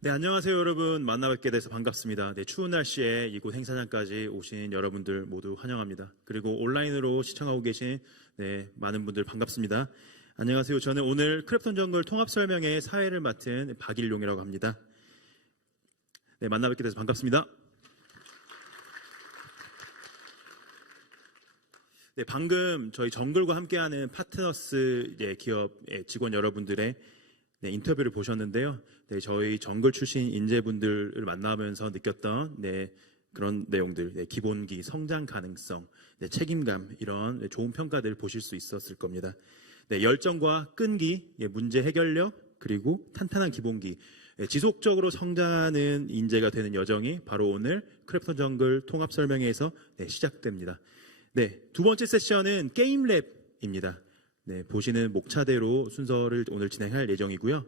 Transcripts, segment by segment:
네, 안녕하세요, 여러분. 만나뵙게 돼서 반갑습니다. 네, 추운 날씨에 이곳 행사장까지 오신 여러분들 모두 환영합니다. 그리고 온라인으로 시청하고 계신 많은 분들 반갑습니다. 안녕하세요. 저는 오늘 크래프톤 정글 통합 설명회 사회를 맡은 박일용이라고 합니다. 네, 만나뵙게 돼서 반갑습니다. 네, 방금 저희 정글과 함께하는 파트너스 기업 직원 여러분들의 인터뷰를 보셨는데요. 네, 저희 정글 출신 인재분들을 만나면서 느꼈던 그런 내용들, 기본기, 성장 가능성, 책임감 이런 좋은 평가들을 보실 수 있었을 겁니다. 열정과 끈기, 문제 해결력, 그리고 탄탄한 기본기, 지속적으로 성장하는 인재가 되는 여정이 바로 오늘 크래프톤 정글 통합 설명회에서 시작됩니다. 두 번째 세션은 게임랩입니다. 보시는 목차대로 순서를 오늘 진행할 예정이고요.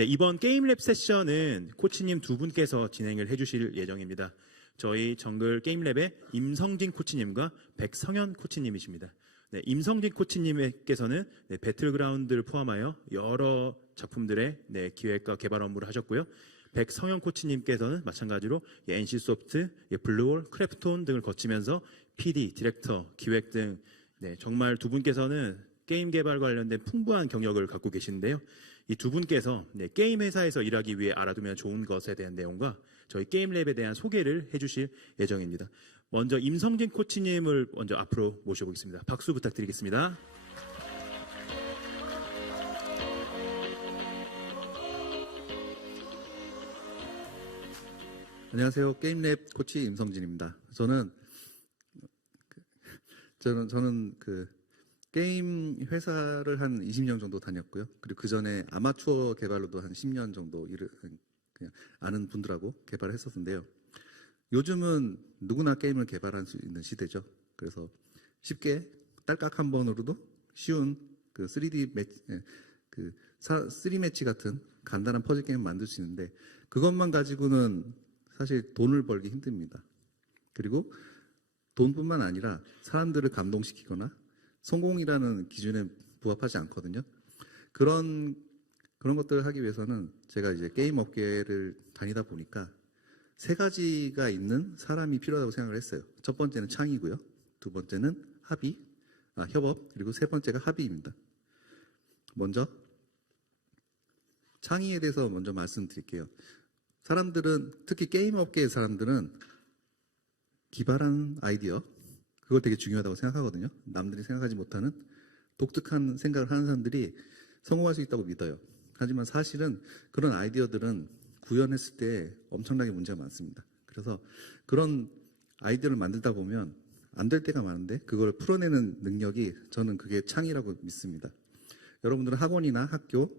이번 게임랩 세션은 코치님 두 분께서 진행을 해주실 예정입니다. 저희 정글 게임랩의 임성진 코치님과 백성현 코치님이십니다. 임성진 코치님께서는 배틀그라운드를 포함하여 여러 작품들의 기획과 개발 업무를 하셨고요. 백성현 코치님께서는 마찬가지로 NC소프트, 블루홀, 크래프톤 등을 거치면서 PD, 디렉터, 기획 등 정말 두 분께서는 게임 개발 관련된 풍부한 경력을 갖고 계신데요. 이 두 분께서 게임 회사에서 일하기 위해 알아두면 좋은 것에 대한 내용과 저희 게임랩에 대한 소개를 해주실 예정입니다. 먼저 임성진 코치님을 먼저 앞으로 모셔보겠습니다. 박수 부탁드리겠습니다. 안녕하세요. 게임랩 코치 임성진입니다. 저는 게임 회사를 한 20년 정도 다녔고요. 그리고 그 전에 아마추어 개발로도 한 10년 정도 그냥 아는 분들하고 개발을 했었는데요. 요즘은 누구나 게임을 개발할 수 있는 시대죠. 그래서 쉽게 딸깍 한 번으로도 쉬운 3D 매치, 3매치 같은 간단한 퍼즐 게임을 만들 수 있는데 그것만 가지고는 사실 돈을 벌기 힘듭니다. 그리고 돈뿐만 아니라 사람들을 감동시키거나 성공이라는 기준에 부합하지 않거든요. 그런 것들을 하기 위해서는 제가 이제 게임 업계를 다니다 보니까 세 가지가 있는 사람이 필요하다고 생각을 했어요. 첫 번째는 창의고요. 두 번째는 협업, 그리고 세 번째가 합의입니다. 먼저 창의에 대해서 먼저 말씀드릴게요. 사람들은, 특히 게임 업계의 사람들은 기발한 아이디어, 그걸 되게 중요하다고 생각하거든요. 남들이 생각하지 못하는 독특한 생각을 하는 사람들이 성공할 수 있다고 믿어요. 하지만 사실은 그런 아이디어들은 구현했을 때 엄청나게 문제가 많습니다. 그래서 그런 아이디어를 만들다 보면 안 될 때가 많은데 그걸 풀어내는 능력이, 저는 그게 창의라고 믿습니다. 여러분들은 학원이나 학교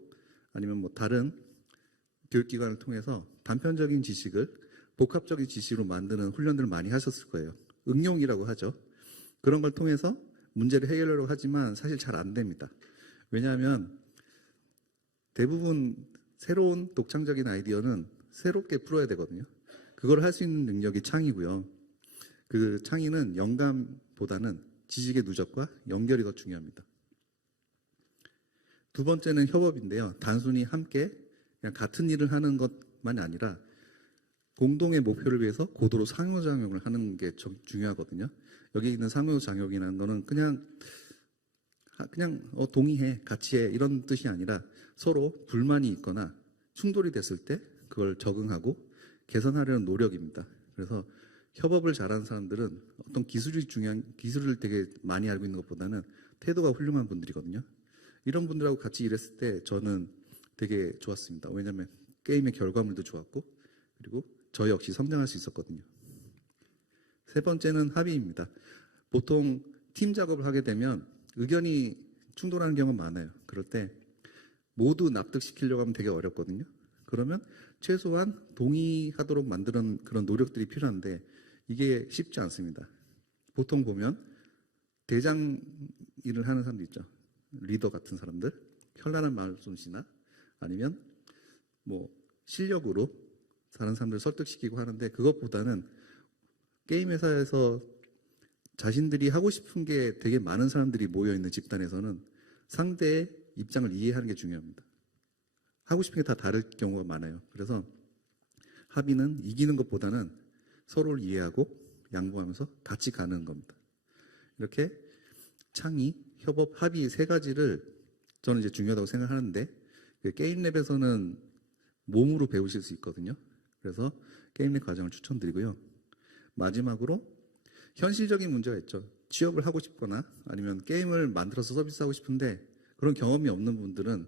아니면 뭐 다른 교육기관을 통해서 단편적인 지식을 복합적인 지식으로 만드는 훈련들을 많이 하셨을 거예요. 응용이라고 하죠. 그런 걸 통해서 문제를 해결하려고 하지만 사실 잘 안 됩니다. 왜냐하면 대부분 새로운 독창적인 아이디어는 새롭게 풀어야 되거든요. 그걸 할 수 있는 능력이 창의고요. 그 창의는 영감보다는 지식의 누적과 연결이 더 중요합니다. 두 번째는 협업인데요. 단순히 함께 그냥 같은 일을 하는 것만이 아니라 공동의 목표를 위해서 고도로 상호작용을 하는 게 중요하거든요. 여기 있는 상호작용이라는 거는 그냥 동의해, 같이 해 이런 뜻이 아니라 서로 불만이 있거나 충돌이 됐을 때 그걸 적응하고 개선하려는 노력입니다. 그래서 협업을 잘하는 사람들은 어떤 기술을 되게 많이 알고 있는 것보다는 태도가 훌륭한 분들이거든요. 이런 분들하고 같이 일했을 때 저는 되게 좋았습니다. 왜냐하면 게임의 결과물도 좋았고, 그리고 저 역시 성장할 수 있었거든요. 세 번째는 합의입니다. 보통 팀 작업을 하게 되면 의견이 충돌하는 경우가 많아요. 그럴 때 모두 납득시키려고 하면 되게 어렵거든요. 그러면 최소한 동의하도록 만드는 그런 노력들이 필요한데 이게 쉽지 않습니다. 보통 보면 대장 일을 하는 사람도 있죠. 리더 같은 사람들, 현란한 말솜씨나 아니면 뭐 실력으로 다른 사람들을 설득시키고 하는데, 그것보다는 게임 회사에서 자신들이 하고 싶은 게 되게 많은 사람들이 모여있는 집단에서는 상대의 입장을 이해하는 게 중요합니다. 하고 싶은 게 다 다를 경우가 많아요. 그래서 합의는 이기는 것보다는 서로를 이해하고 양보하면서 같이 가는 겁니다. 이렇게 창의, 협업, 합의 세 가지를 저는 이제 중요하다고 생각하는데 게임랩에서는 몸으로 배우실 수 있거든요. 그래서 게임랩 과정을 추천드리고요. 마지막으로 현실적인 문제가 있죠. 취업을 하고 싶거나 아니면 게임을 만들어서 서비스하고 싶은데 그런 경험이 없는 분들은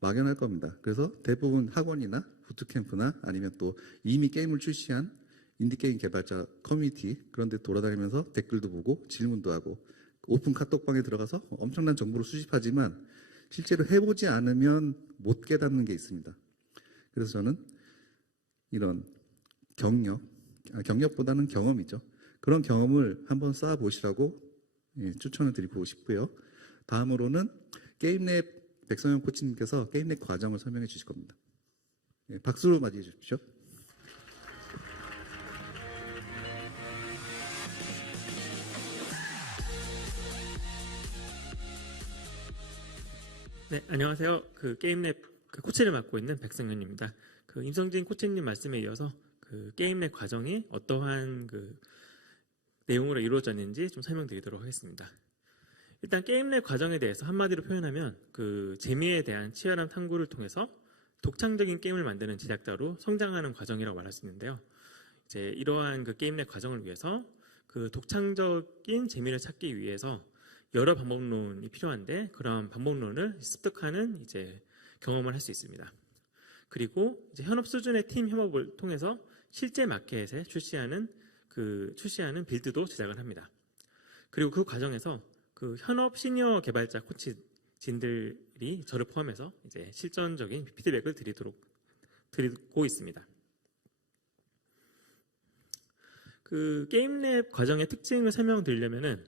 막연할 겁니다. 그래서 대부분 학원이나 부트캠프나 아니면 또 이미 게임을 출시한 인디게임 개발자 커뮤니티 그런 데 돌아다니면서 댓글도 보고 질문도 하고 오픈 카톡방에 들어가서 엄청난 정보를 수집하지만 실제로 해보지 않으면 못 깨닫는 게 있습니다. 그래서 저는 이런 경력보다는 경험이죠. 그런 경험을 한번 쌓아보시라고 추천을 드리고 싶고요. 다음으로는 게임랩 백성현 코치님께서 게임랩 과정을 설명해 주실 겁니다. 박수로 맞이해 주십시오. 네, 안녕하세요. 게임랩 코치를 맡고 있는 백성현입니다. 임성진 코치님 말씀에 이어서 게임랩 과정이 어떠한 내용으로 이루어졌는지 좀 설명드리도록 하겠습니다. 일단 게임랩 과정에 대해서 한마디로 표현하면 재미에 대한 치열한 탐구를 통해서 독창적인 게임을 만드는 제작자로 성장하는 과정이라고 말할 수 있는데요. 이제 이러한 게임랩 과정을 위해서 독창적인 재미를 찾기 위해서 여러 방법론이 필요한데 그런 방법론을 습득하는 이제 경험을 할 수 있습니다. 그리고 이제 현업 수준의 팀 협업을 통해서 실제 마켓에 출시하는 빌드도 제작을 합니다. 그리고 그 과정에서 현업 시니어 개발자 코치진들이 저를 포함해서 이제 실전적인 피드백을 드리고 있습니다. 게임랩 과정의 특징을 설명드리려면은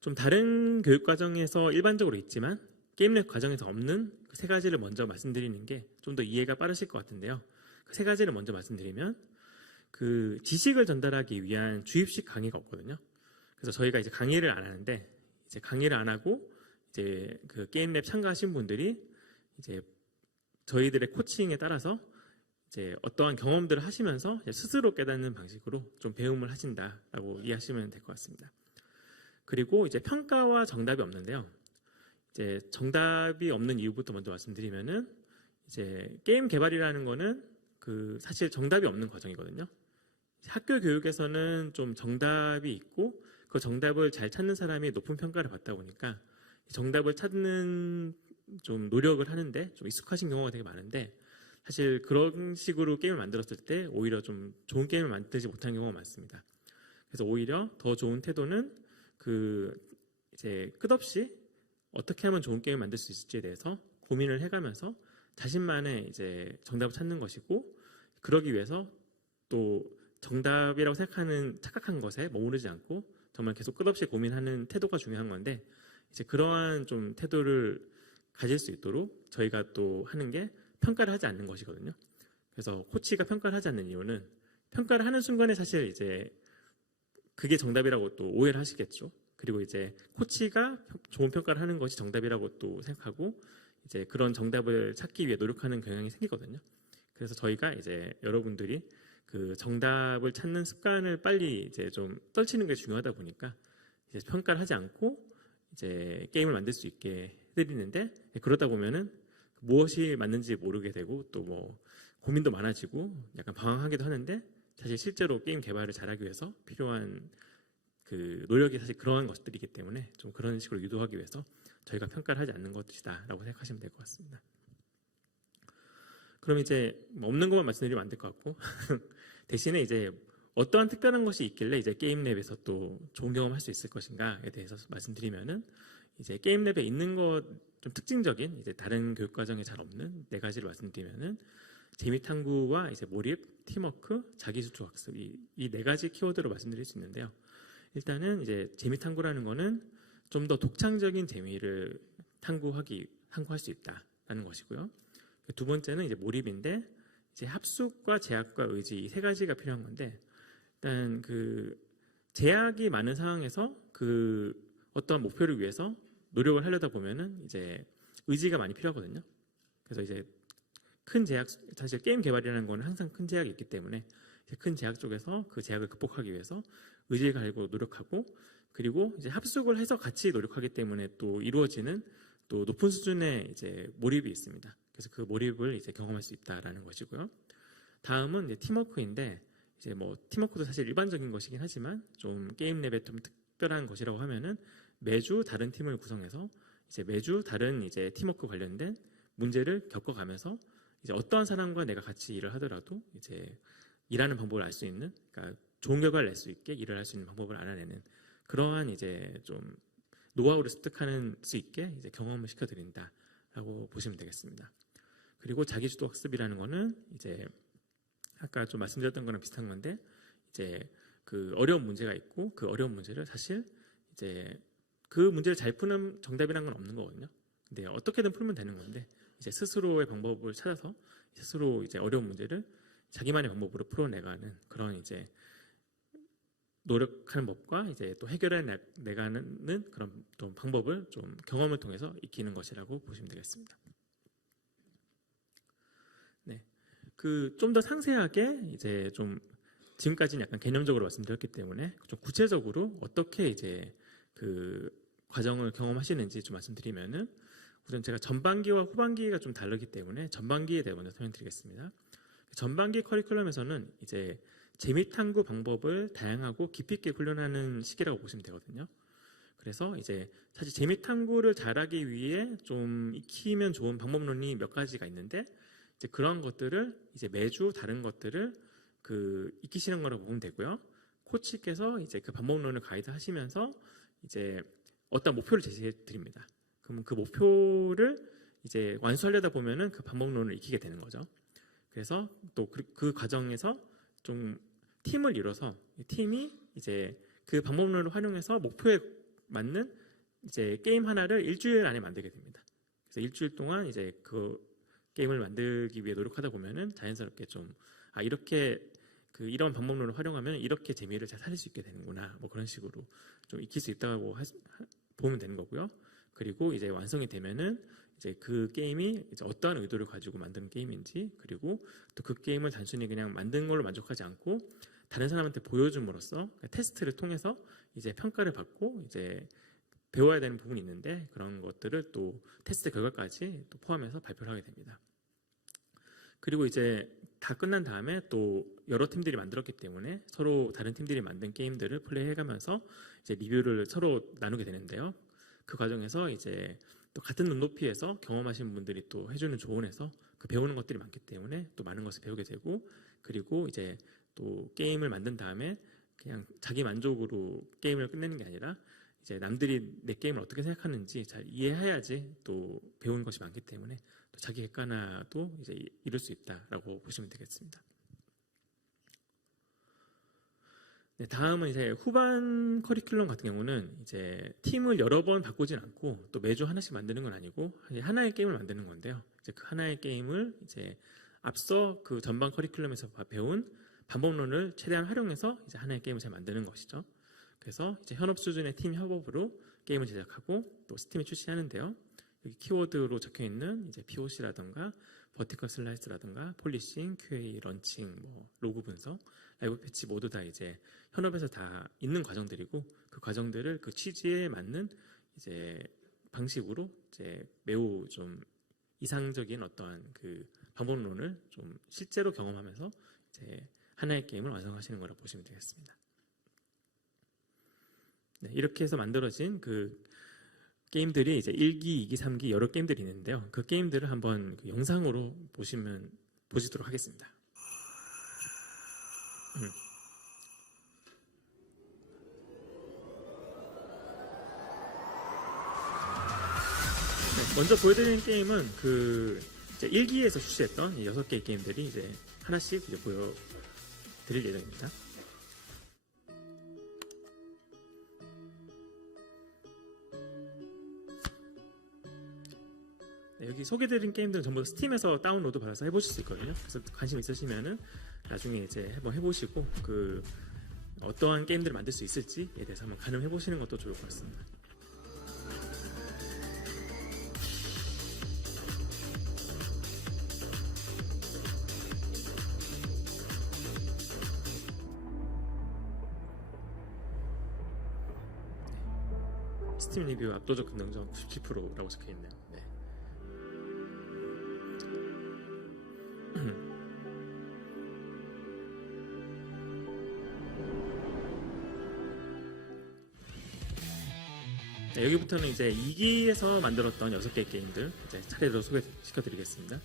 좀 다른 교육 과정에서 일반적으로 있지만 게임랩 과정에서 없는 세 가지를 먼저 말씀드리는 게 좀 더 이해가 빠르실 것 같은데요. 그 세 가지를 먼저 말씀드리면 지식을 전달하기 위한 주입식 강의가 없거든요. 그래서 저희가 이제 강의를 안 하는데 이제 강의를 안 하고 이제 게임랩 참가하신 분들이 이제 저희들의 코칭에 따라서 이제 어떠한 경험들을 하시면서 스스로 깨닫는 방식으로 좀 배움을 하신다라고 이해하시면 될 것 같습니다. 그리고 이제 평가와 정답이 없는데요. 이제 정답이 없는 이유부터 먼저 말씀드리면은 이제 게임 개발이라는 거는 사실 정답이 없는 과정이거든요. 학교 교육에서는 좀 정답이 있고 그 정답을 잘 찾는 사람이 높은 평가를 받다 보니까 정답을 찾는 좀 노력을 하는데 좀 익숙하신 경우가 되게 많은데 사실 그런 식으로 게임을 만들었을 때 오히려 좀 좋은 게임을 만들지 못한 경우가 많습니다. 그래서 오히려 더 좋은 태도는 이제 끝없이 어떻게 하면 좋은 게임을 만들 수 있을지에 대해서 고민을 해가면서 자신만의 이제 정답을 찾는 것이고 그러기 위해서 또 정답이라고 생각하는 착각한 것에 머무르지 않고 정말 계속 끝없이 고민하는 태도가 중요한 건데 이제 그러한 좀 태도를 가질 수 있도록 저희가 또 하는 게 평가를 하지 않는 것이거든요. 그래서 코치가 평가를 하지 않는 이유는 평가를 하는 순간에 사실 이제 그게 정답이라고 또 오해를 하시겠죠. 그리고 이제 코치가 좋은 평가를 하는 것이 정답이라고 또 생각하고 이제 그런 정답을 찾기 위해 노력하는 경향이 생기거든요. 그래서 저희가 이제 여러분들이 정답을 찾는 습관을 빨리 이제 좀 떨치는 게 중요하다 보니까 이제 평가를 하지 않고 이제 게임을 만들 수 있게 해드리는데 그러다 보면은 무엇이 맞는지 모르게 되고 또 뭐 고민도 많아지고 약간 방황하기도 하는데 사실 실제로 게임 개발을 잘하기 위해서 필요한 노력이 사실 그러한 것들이기 때문에 좀 그런 식으로 유도하기 위해서 저희가 평가를 하지 않는 것이다라고 생각하시면 될 것 같습니다. 그럼 이제 없는 것만 말씀드리면 안 될 것 같고 대신에 이제 어떠한 특별한 것이 있길래 이제 게임랩에서 또 좋은 경험할 수 있을 것인가에 대해서 말씀드리면은 이제 게임랩에 있는 것 좀 특징적인 이제 다른 교육 과정에 잘 없는 네 가지를 말씀드리면은 재미 탐구와 이제 몰입, 팀워크, 자기주도 학습 이 네 가지 키워드로 말씀드릴 수 있는데요. 일단은 이제 재미 탐구라는 거는 좀 더 독창적인 재미를 탐구할 수 있다라는 것이고요. 두 번째는 이제 몰입인데 이제 합숙과 제약과 의지 이 세 가지가 필요한 건데 일단 제약이 많은 상황에서 어떠한 목표를 위해서 노력을 하려다 보면은 이제 의지가 많이 필요하거든요. 그래서 이제 큰 제약, 사실 게임 개발이라는 거는 항상 큰 제약이 있기 때문에 큰 제약 쪽에서 그 제약을 극복하기 위해서 의지를 가지고 노력하고, 그리고 이제 합숙을 해서 같이 노력하기 때문에 또 이루어지는 또 높은 수준의 이제 몰입이 있습니다. 그래서 그 몰입을 이제 경험할 수 있다라는 것이고요. 다음은 이제 팀워크인데, 이제 뭐 팀워크도 사실 일반적인 것이긴 하지만 좀 게임 랩에 좀 특별한 것이라고 하면은 매주 다른 팀을 구성해서 이제 매주 다른 이제 팀워크 관련된 문제를 겪어가면서 이제 어떠한 사람과 내가 같이 일을 하더라도 이제 일하는 방법을 알 수 있는, 그러니까 좋은 결과를 낼 수 있게 일을 할 수 있는 방법을 알아내는 그러한 이제 좀 노하우를 습득하는 수 있게 이제 경험을 시켜드린다라고 보시면 되겠습니다. 그리고 자기주도 학습이라는 거는 이제 아까 좀 말씀드렸던 거랑 비슷한 건데, 이제 그 어려운 문제가 있고 그 어려운 문제를 사실 이제 그 문제를 잘 푸는 정답이라는 건 없는 거거든요. 근데 어떻게든 풀면 되는 건데, 이제 스스로의 방법을 찾아서 스스로 이제 어려운 문제를 자기만의 방법으로 풀어내가는 그런 이제 노력하는 법과 이제 또 해결해 내가는 그런 또 방법을 좀 경험을 통해서 익히는 것이라고 보시면 되겠습니다. 네, 그 좀 더 상세하게 이제 좀 지금까지는 약간 개념적으로 말씀드렸기 때문에 좀 구체적으로 어떻게 이제 그 과정을 경험하시는지 좀 말씀드리면은, 우선 제가 전반기와 후반기가 좀 다르기 때문에 전반기에 대해 먼저 설명드리겠습니다. 전반기 커리큘럼에서는 이제 재미탐구 방법을 다양하고 깊이 있게 훈련하는 시기라고 보시면 되거든요. 그래서 이제 사실 재미탐구를 잘하기 위해 좀 익히면 좋은 방법론이 몇 가지가 있는데, 이제 그런 것들을 이제 매주 다른 것들을 그 익히시는 거라고 보면 되고요. 코치께서 이제 그 방법론을 가이드 하시면서 이제 어떤 목표를 제시해 드립니다. 그럼 그 목표를 이제 완수하려다 보면은 그 방법론을 익히게 되는 거죠. 그래서 또 그 과정에서 좀 팀을 이뤄서 팀이 이제 그 방법론을 활용해서 목표에 맞는 이제 게임 하나를 일주일 안에 만들게 됩니다. 그래서 일주일 동안 이제 그 게임을 만들기 위해 노력하다 보면은 자연스럽게 좀 이렇게 그 이런 방법론을 활용하면 이렇게 재미를 잘 살릴 수 있게 되는구나, 뭐 그런 식으로 좀 익힐 수 있다고 보면 되는 거고요. 그리고 이제 완성이 되면은 이제 그 게임이 이제 어떠한 의도를 가지고 만드는 게임인지, 그리고 또 그 게임을 단순히 그냥 만든 걸로 만족하지 않고 다른 사람한테 보여줌으로써, 그러니까 테스트를 통해서 이제 평가를 받고 이제 배워야 되는 부분이 있는데, 그런 것들을 또 테스트 결과까지 또 포함해서 발표를 하게 됩니다. 그리고 이제 다 끝난 다음에 또 여러 팀들이 만들었기 때문에 서로 다른 팀들이 만든 게임들을 플레이해가면서 이제 리뷰를 서로 나누게 되는데요. 그 과정에서 이제 또 같은 눈높이에서 경험하신 분들이 또 해주는 조언에서 그 배우는 것들이 많기 때문에 또 많은 것을 배우게 되고, 그리고 이제 또 게임을 만든 다음에 그냥 자기 만족으로 게임을 끝내는 게 아니라 이제 남들이 내 게임을 어떻게 생각하는지 잘 이해해야지 또 배우는 것이 많기 때문에 또 자기 객관화도 이제 이룰 수 있다라고 보시면 되겠습니다. 네, 다음은 이제 후반 커리큘럼 같은 경우는 이제 팀을 여러 번 바꾸진 않고 또 매주 하나씩 만드는 건 아니고 하나의 게임을 만드는 건데요. 이제 그 하나의 게임을 이제 앞서 그 전반 커리큘럼에서 배운 방법론을 최대한 활용해서 이제 하나의 게임을 잘 만드는 것이죠. 그래서 이제 현업 수준의 팀 협업으로 게임을 제작하고 또 스팀에 출시하는데요. 여기 키워드로 적혀 있는 이제 POC라든가 버티컬 슬라이스라든가 폴리싱, QA, 런칭, 뭐 로그 분석, 라이브 패치 모두 다 이제 현업에서 다 있는 과정들이고, 그 과정들을 그 취지에 맞는 이제 방식으로 이제 매우 좀 이상적인 어떠한 그 방법론을 좀 실제로 경험하면서 이제 하나의 게임을 완성하시는 거라고 보시면 되겠습니다. 네, 이렇게 해서 만들어진 그 게임들이 이제 1기, 2기, 3기 여러 게임들이 있는데요. 그 게임들을 한번 그 영상으로 보시도록 하겠습니다. 네, 먼저 보여드리는 게임은 그 이제 1기에서 출시했던 6개의 게임들이 이제 하나씩 이제 보여드릴 예정입니다. 네, 여기 소개드린 게임들은 전부 스팀에서 다운로드 받아서 해보실 수 있거든요. 그래서 관심 있으시면은 나중에 이제 한번 해보시고 그 어떠한 게임들을 만들 수 있을지에 대해서 한번 가늠해보시는 것도 좋을 것 같습니다. 스팀 리뷰 압도적 긍정적 97%라고 적혀 있네요. 네. 네, 여기부터는 이제 2기에서 만들었던 6개 게임들 이제 차례로 소개시켜드리겠습니다.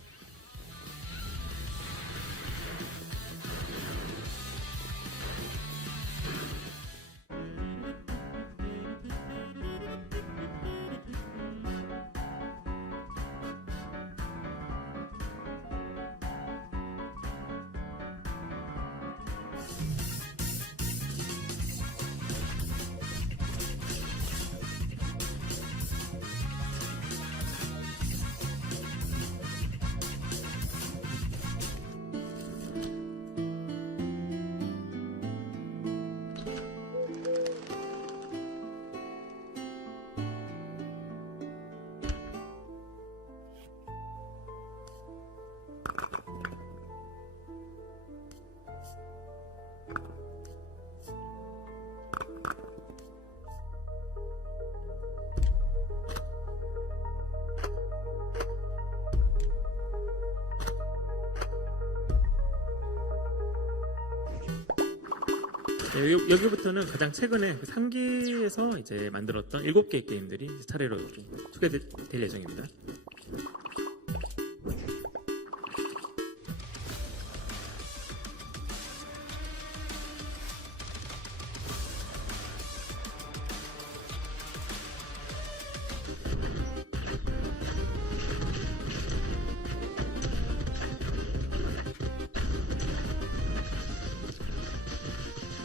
네, 여기부터는 가장 최근에 3기에서 이제 만들었던 7개의 게임들이 차례로 좀 소개될 예정입니다.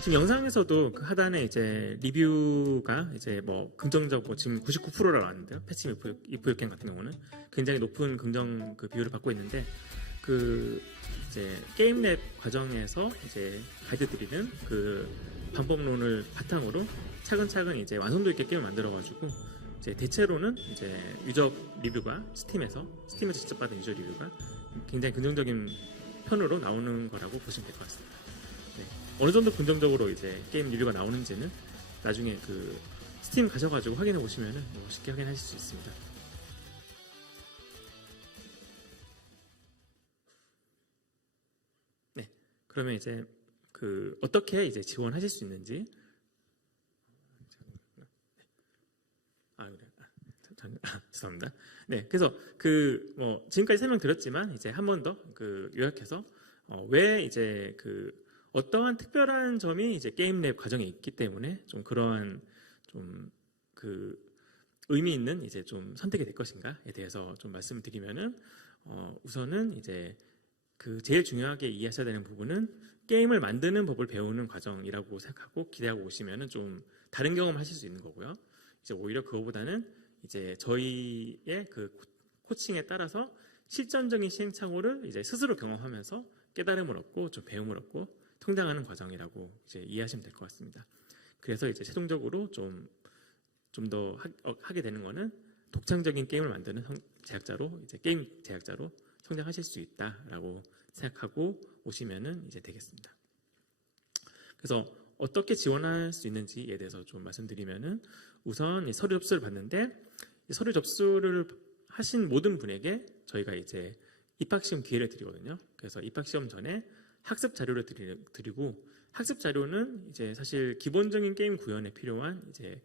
지금 영상에서도 그 하단에 이제 리뷰가 이제 뭐 긍정적으로 지금 99%라고 나왔는데요. 패치 이프 역행 같은 경우는 굉장히 높은 긍정 그 비율을 받고 있는데 그 이제 게임 랩 과정에서 이제 가이드 드리는 그 방법론을 바탕으로 차근차근 이제 완성도 있게 게임을 만들어가지고 이제 대체로는 이제 유저 리뷰가 스팀에서 직접 받은 유저 리뷰가 굉장히 긍정적인 편으로 나오는 거라고 보시면 될 것 같습니다. 네. 어느 정도 긍정적으로 이제 게임 리뷰가 나오는지는 나중에 그 스팀 가셔가지고 확인해 보시면은 뭐 쉽게 확인하실 수 있습니다. 네, 그러면 이제 그 어떻게 이제 지원하실 수 있는지 죄송합니다. 네, 그래서 그 뭐 지금까지 설명드렸지만 이제 한 번 더 그 요약해서 왜 이제 그 어떠한 특별한 점이 이제 게임 랩 과정에 있기 때문에 좀 그러한 좀 그 의미 있는 이제 좀 선택이 될 것인가에 대해서 좀 말씀을 드리면은 우선은 이제 그 제일 중요하게 이해하셔야 되는 부분은 게임을 만드는 법을 배우는 과정이라고 생각하고 기대하고 오시면은 좀 다른 경험을 하실 수 있는 거고요. 이제 오히려 그거보다는 이제 저희의 그 코칭에 따라서 실전적인 시행착오를 이제 스스로 경험하면서 깨달음을 얻고 좀 배움을 얻고 성장하는 과정이라고 이제 이해하시면 될 것 같습니다. 그래서 이제 최종적으로 좀 더 하게 되는 거는 독창적인 게임을 만드는 제작자로 이제 게임 제작자로 성장하실 수 있다라고 생각하고 오시면은 이제 되겠습니다. 그래서 어떻게 지원할 수 있는지에 대해서 좀 말씀드리면은 우선 이 서류 접수를 받는데 이 서류 접수를 하신 모든 분에게 저희가 이제 입학시험 기회를 드리거든요. 그래서 입학시험 전에 학습 자료를 드리고 학습 자료는 이제 사실 기본적인 게임 구현에 필요한 이제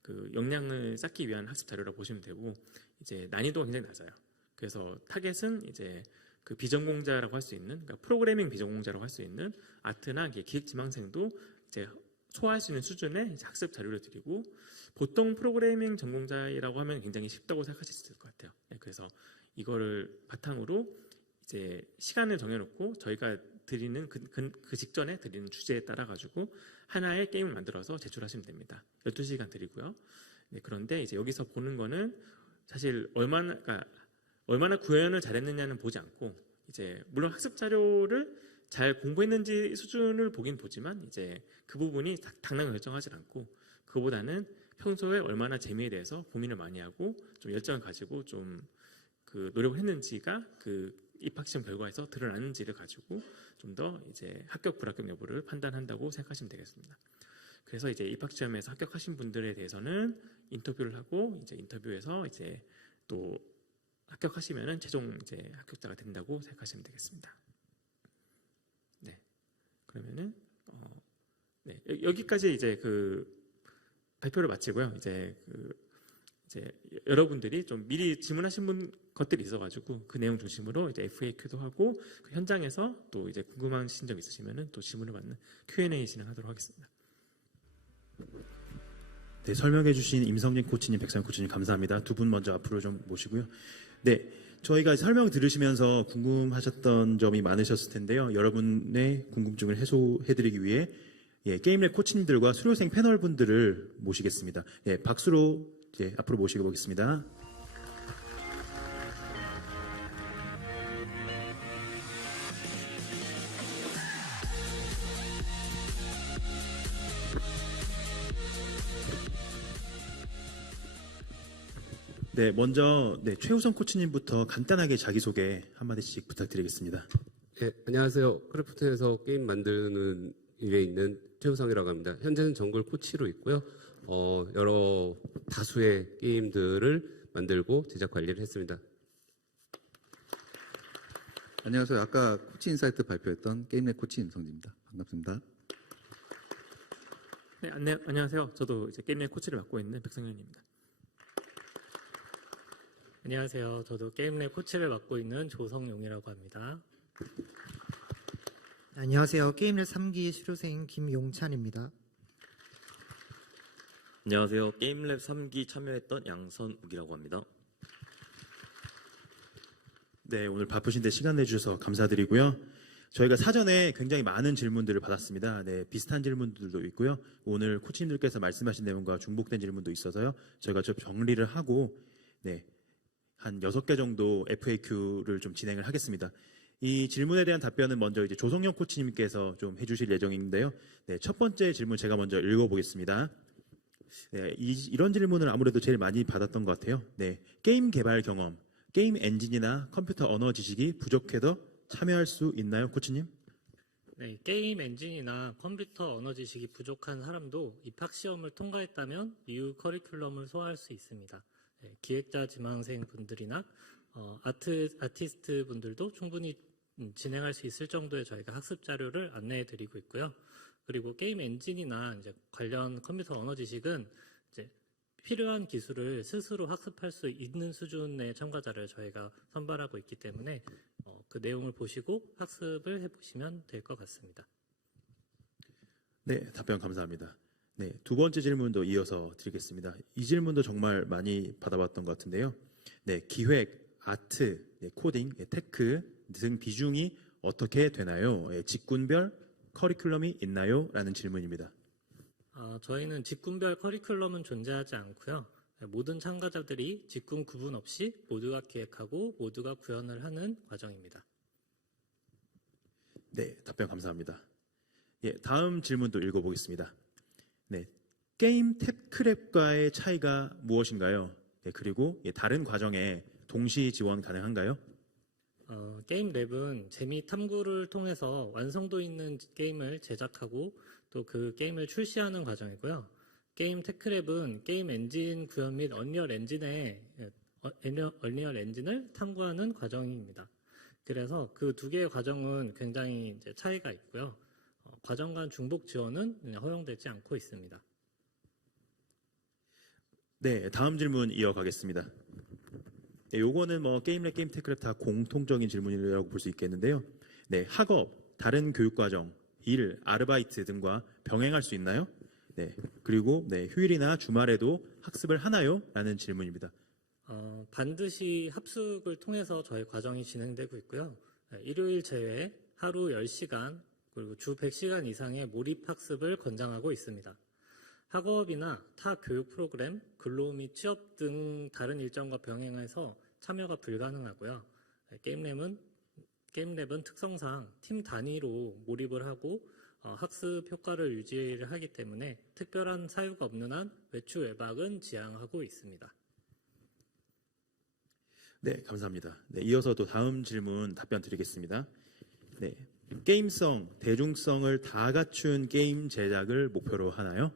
그 역량을 쌓기 위한 학습 자료라고 보시면 되고 이제 난이도가 굉장히 낮아요. 그래서 타겟은 이제 그 비전공자라고 할 수 있는 그러니까 프로그래밍 비전공자라고 할 수 있는 아트나 기획지망생도 이제 소화할 수 있는 수준의 이제 학습 자료를 드리고 보통 프로그래밍 전공자라고 하면 굉장히 쉽다고 생각하실 수 있을 것 같아요. 네, 그래서 이거를 바탕으로 이제 시간을 정해놓고 저희가 드리는 그 직전에 드리는 주제에 따라 가지고 하나의 게임을 만들어서 제출하시면 됩니다. 12시간 드리고요. 네, 그런데 이제 여기서 보는 거는 사실 얼마나 구현을 잘했느냐는 보지 않고 이제 물론 학습 자료를 잘 공부했는지 수준을 보긴 보지만 이제 그 부분이 당장 결정하지 않고 그거보다는 평소에 얼마나 재미에 대해서 고민을 많이 하고 좀 열정을 가지고 좀 그 노력을 했는지가 그 입학시험 결과에서 드러나는지를 가지고 좀 더 이제 합격 불합격 여부를 판단한다고 생각하시면 되겠습니다. 그래서 이제 입학 시험에서 합격하신 분들에 대해서는 인터뷰를 하고 이제 인터뷰에서 이제 또 합격하시면은 최종 이제 합격자가 된다고 생각하시면 되겠습니다. 네, 그러면은 네, 여기까지 이제 그 발표를 마치고요. 이제 여러분들이 좀 미리 질문하신 것들이 있어가지고 그 내용 중심으로 이제 FAQ도 하고 그 현장에서 또 이제 궁금하신 점 있으시면은 또 질문을 받는 Q&A 진행하도록 하겠습니다. 네, 설명해주신 임성진 코치님, 백상현 코치님 감사합니다. 두 분 먼저 앞으로 좀 모시고요. 네, 저희가 설명 들으시면서 궁금하셨던 점이 많으셨을 텐데요. 여러분의 궁금증을 해소해드리기 위해 게임랩 코치님들과 수료생 패널분들을 모시겠습니다. 박수로 앞으로 모시고 보겠습니다. 네, 먼저 최우선 코치님부터 간단하게 자기소개 한마디씩 부탁드리겠습니다. 네, 안녕하세요. 크래프톤에서 게임 만드는 일에 있는 최우성이라고 합니다. 현재는 정글 코치로 있고요. 여러 다수의 게임들을 만들고 제작 관리를 했습니다. 안녕하세요. 아까 코치 인사이트 발표했던 게임랩 코치 임성진입니다. 반갑습니다. 네, 안녕하세요. 저도 이제 게임의 코치를 맡고 있는 백성현입니다. 안녕하세요. 저도 게임랩 코치를 맡고 있는 조성용이라고 합니다. 안녕하세요. 게임랩 3기 수료생 김용찬입니다. 안녕하세요. 게임랩 3기 참여했던 양선욱이라고 합니다. 네, 오늘 바쁘신데 시간 내주셔서 감사드리고요. 저희가 사전에 굉장히 많은 질문들을 받았습니다. 네, 비슷한 질문들도 있고요. 오늘 코치님들께서 말씀하신 내용과 중복된 질문도 있어서요. 저희가 좀 정리를 하고 한 6개 정도 FAQ를 좀 진행을 하겠습니다. 이 질문에 대한 답변은 먼저 이제 조성영 코치님께서 좀 해주실 예정인데요. 네, 첫 번째 질문 제가 먼저 읽어보겠습니다. 네, 이런 질문을 아무래도 제일 많이 받았던 것 같아요. 네, 게임 개발 경험, 게임 엔진이나 컴퓨터 언어 지식이 부족해도 참여할 수 있나요, 코치님? 네, 게임 엔진이나 컴퓨터 언어 지식이 부족한 사람도 입학 시험을 통과했다면 이후 커리큘럼을 소화할 수 있습니다. 네, 기획자 지망생 분들이나 아티스트 분들도 충분히 진행할 수 있을 정도의 저희가 학습 자료를 안내해 드리고 있고요. 그리고 게임 엔진이나 이제 관련 컴퓨터 언어 지식은 이제 필요한 기술을 스스로 학습할 수 있는 수준의 참가자를 저희가 선발하고 있기 때문에 그 내용을 보시고 학습을 해보시면 될 것 같습니다. 네, 답변 감사합니다. 네, 두 번째 질문도 이어서 드리겠습니다. 이 질문도 정말 많이 받아봤던 것 같은데요. 네, 기획, 아트, 코딩, 테크 등 비중이 어떻게 되나요? 직군별 커리큘럼이 있나요? 라는 질문입니다. 저희는 직군별 커리큘럼은 존재하지 않고요. 모든 참가자들이 직군 구분 없이 모두가 기획하고 모두가 구현을 하는 과정입니다. 네, 답변 감사합니다. 다음 질문도 읽어보겠습니다. 네, 게임 탭크랩과의 차이가 무엇인가요? 그리고 다른 과정에 동시 지원 가능한가요? 게임 랩은 재미 탐구를 통해서 완성도 있는 게임을 제작하고 또 그 게임을 출시하는 과정이고요. 게임 테크랩은 게임 엔진 구현 및 언리얼 엔진을 탐구하는 과정입니다. 그래서 그 두 개의 과정은 굉장히 이제 차이가 있고요. 과정 간 중복 지원은 허용되지 않고 있습니다. 네, 다음 질문 이어가겠습니다. 네, 요거는 게임랩, 게임 테크랩 다 공통적인 질문이라고 볼 수 있겠는데요. 네, 학업, 다른 교육과정, 일, 아르바이트 등과 병행할 수 있나요? 네, 그리고 휴일이나 주말에도 학습을 하나요? 라는 질문입니다. 반드시 합숙을 통해서 저희 과정이 진행되고 있고요. 일요일 제외 하루 10시간 그리고 주 100시간 이상의 몰입 학습을 권장하고 있습니다. 학업이나 타 교육 프로그램, 근로 및 취업 등 다른 일정과 병행해서 참여가 불가능하고요. 게임랩은 특성상 팀 단위로 몰입을 하고 학습 효과를 유지를 하기 때문에 특별한 사유가 없는 한 외출 외박은 지양하고 있습니다. 네, 감사합니다. 네, 이어서 또 다음 질문 답변 드리겠습니다. 네, 게임성, 대중성을 다 갖춘 게임 제작을 목표로 하나요?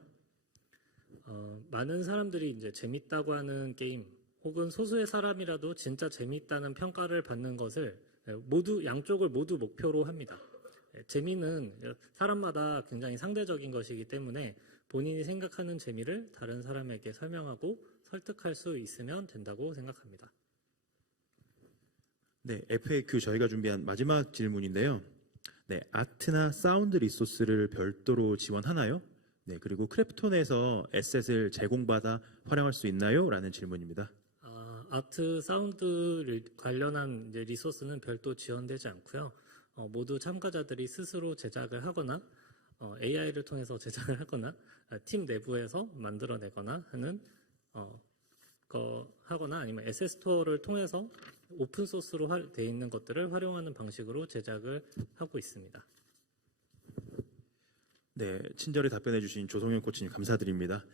많은 사람들이 이제 재밌다고 하는 게임 혹은 소수의 사람이라도 진짜 재밌다는 평가를 받는 것을 양쪽을 모두 목표로 합니다. 재미는 사람마다 굉장히 상대적인 것이기 때문에 본인이 생각하는 재미를 다른 사람에게 설명하고 설득할 수 있으면 된다고 생각합니다. 네, FAQ 저희가 준비한 마지막 질문인데요. 네, 아트나 사운드 리소스를 별도로 지원하나요? 네, 그리고 크래프톤에서 에셋을 제공받아 활용할 수 있나요? 라는 질문입니다. 아트 사운드 관련한 이제 리소스는 별도 지원되지 않고요. 모두 참가자들이 스스로 제작을 하거나 AI를 통해서 제작을 하거나 팀 내부에서 만들어내거나 하는 하거나 아니면 에셋 스토어를 통해서 오픈 소스로 되어 있는 것들을 활용하는 방식으로 제작을 하고 있습니다. 네, 친절히 답변해 주신 조성현 코치님 감사드립니다.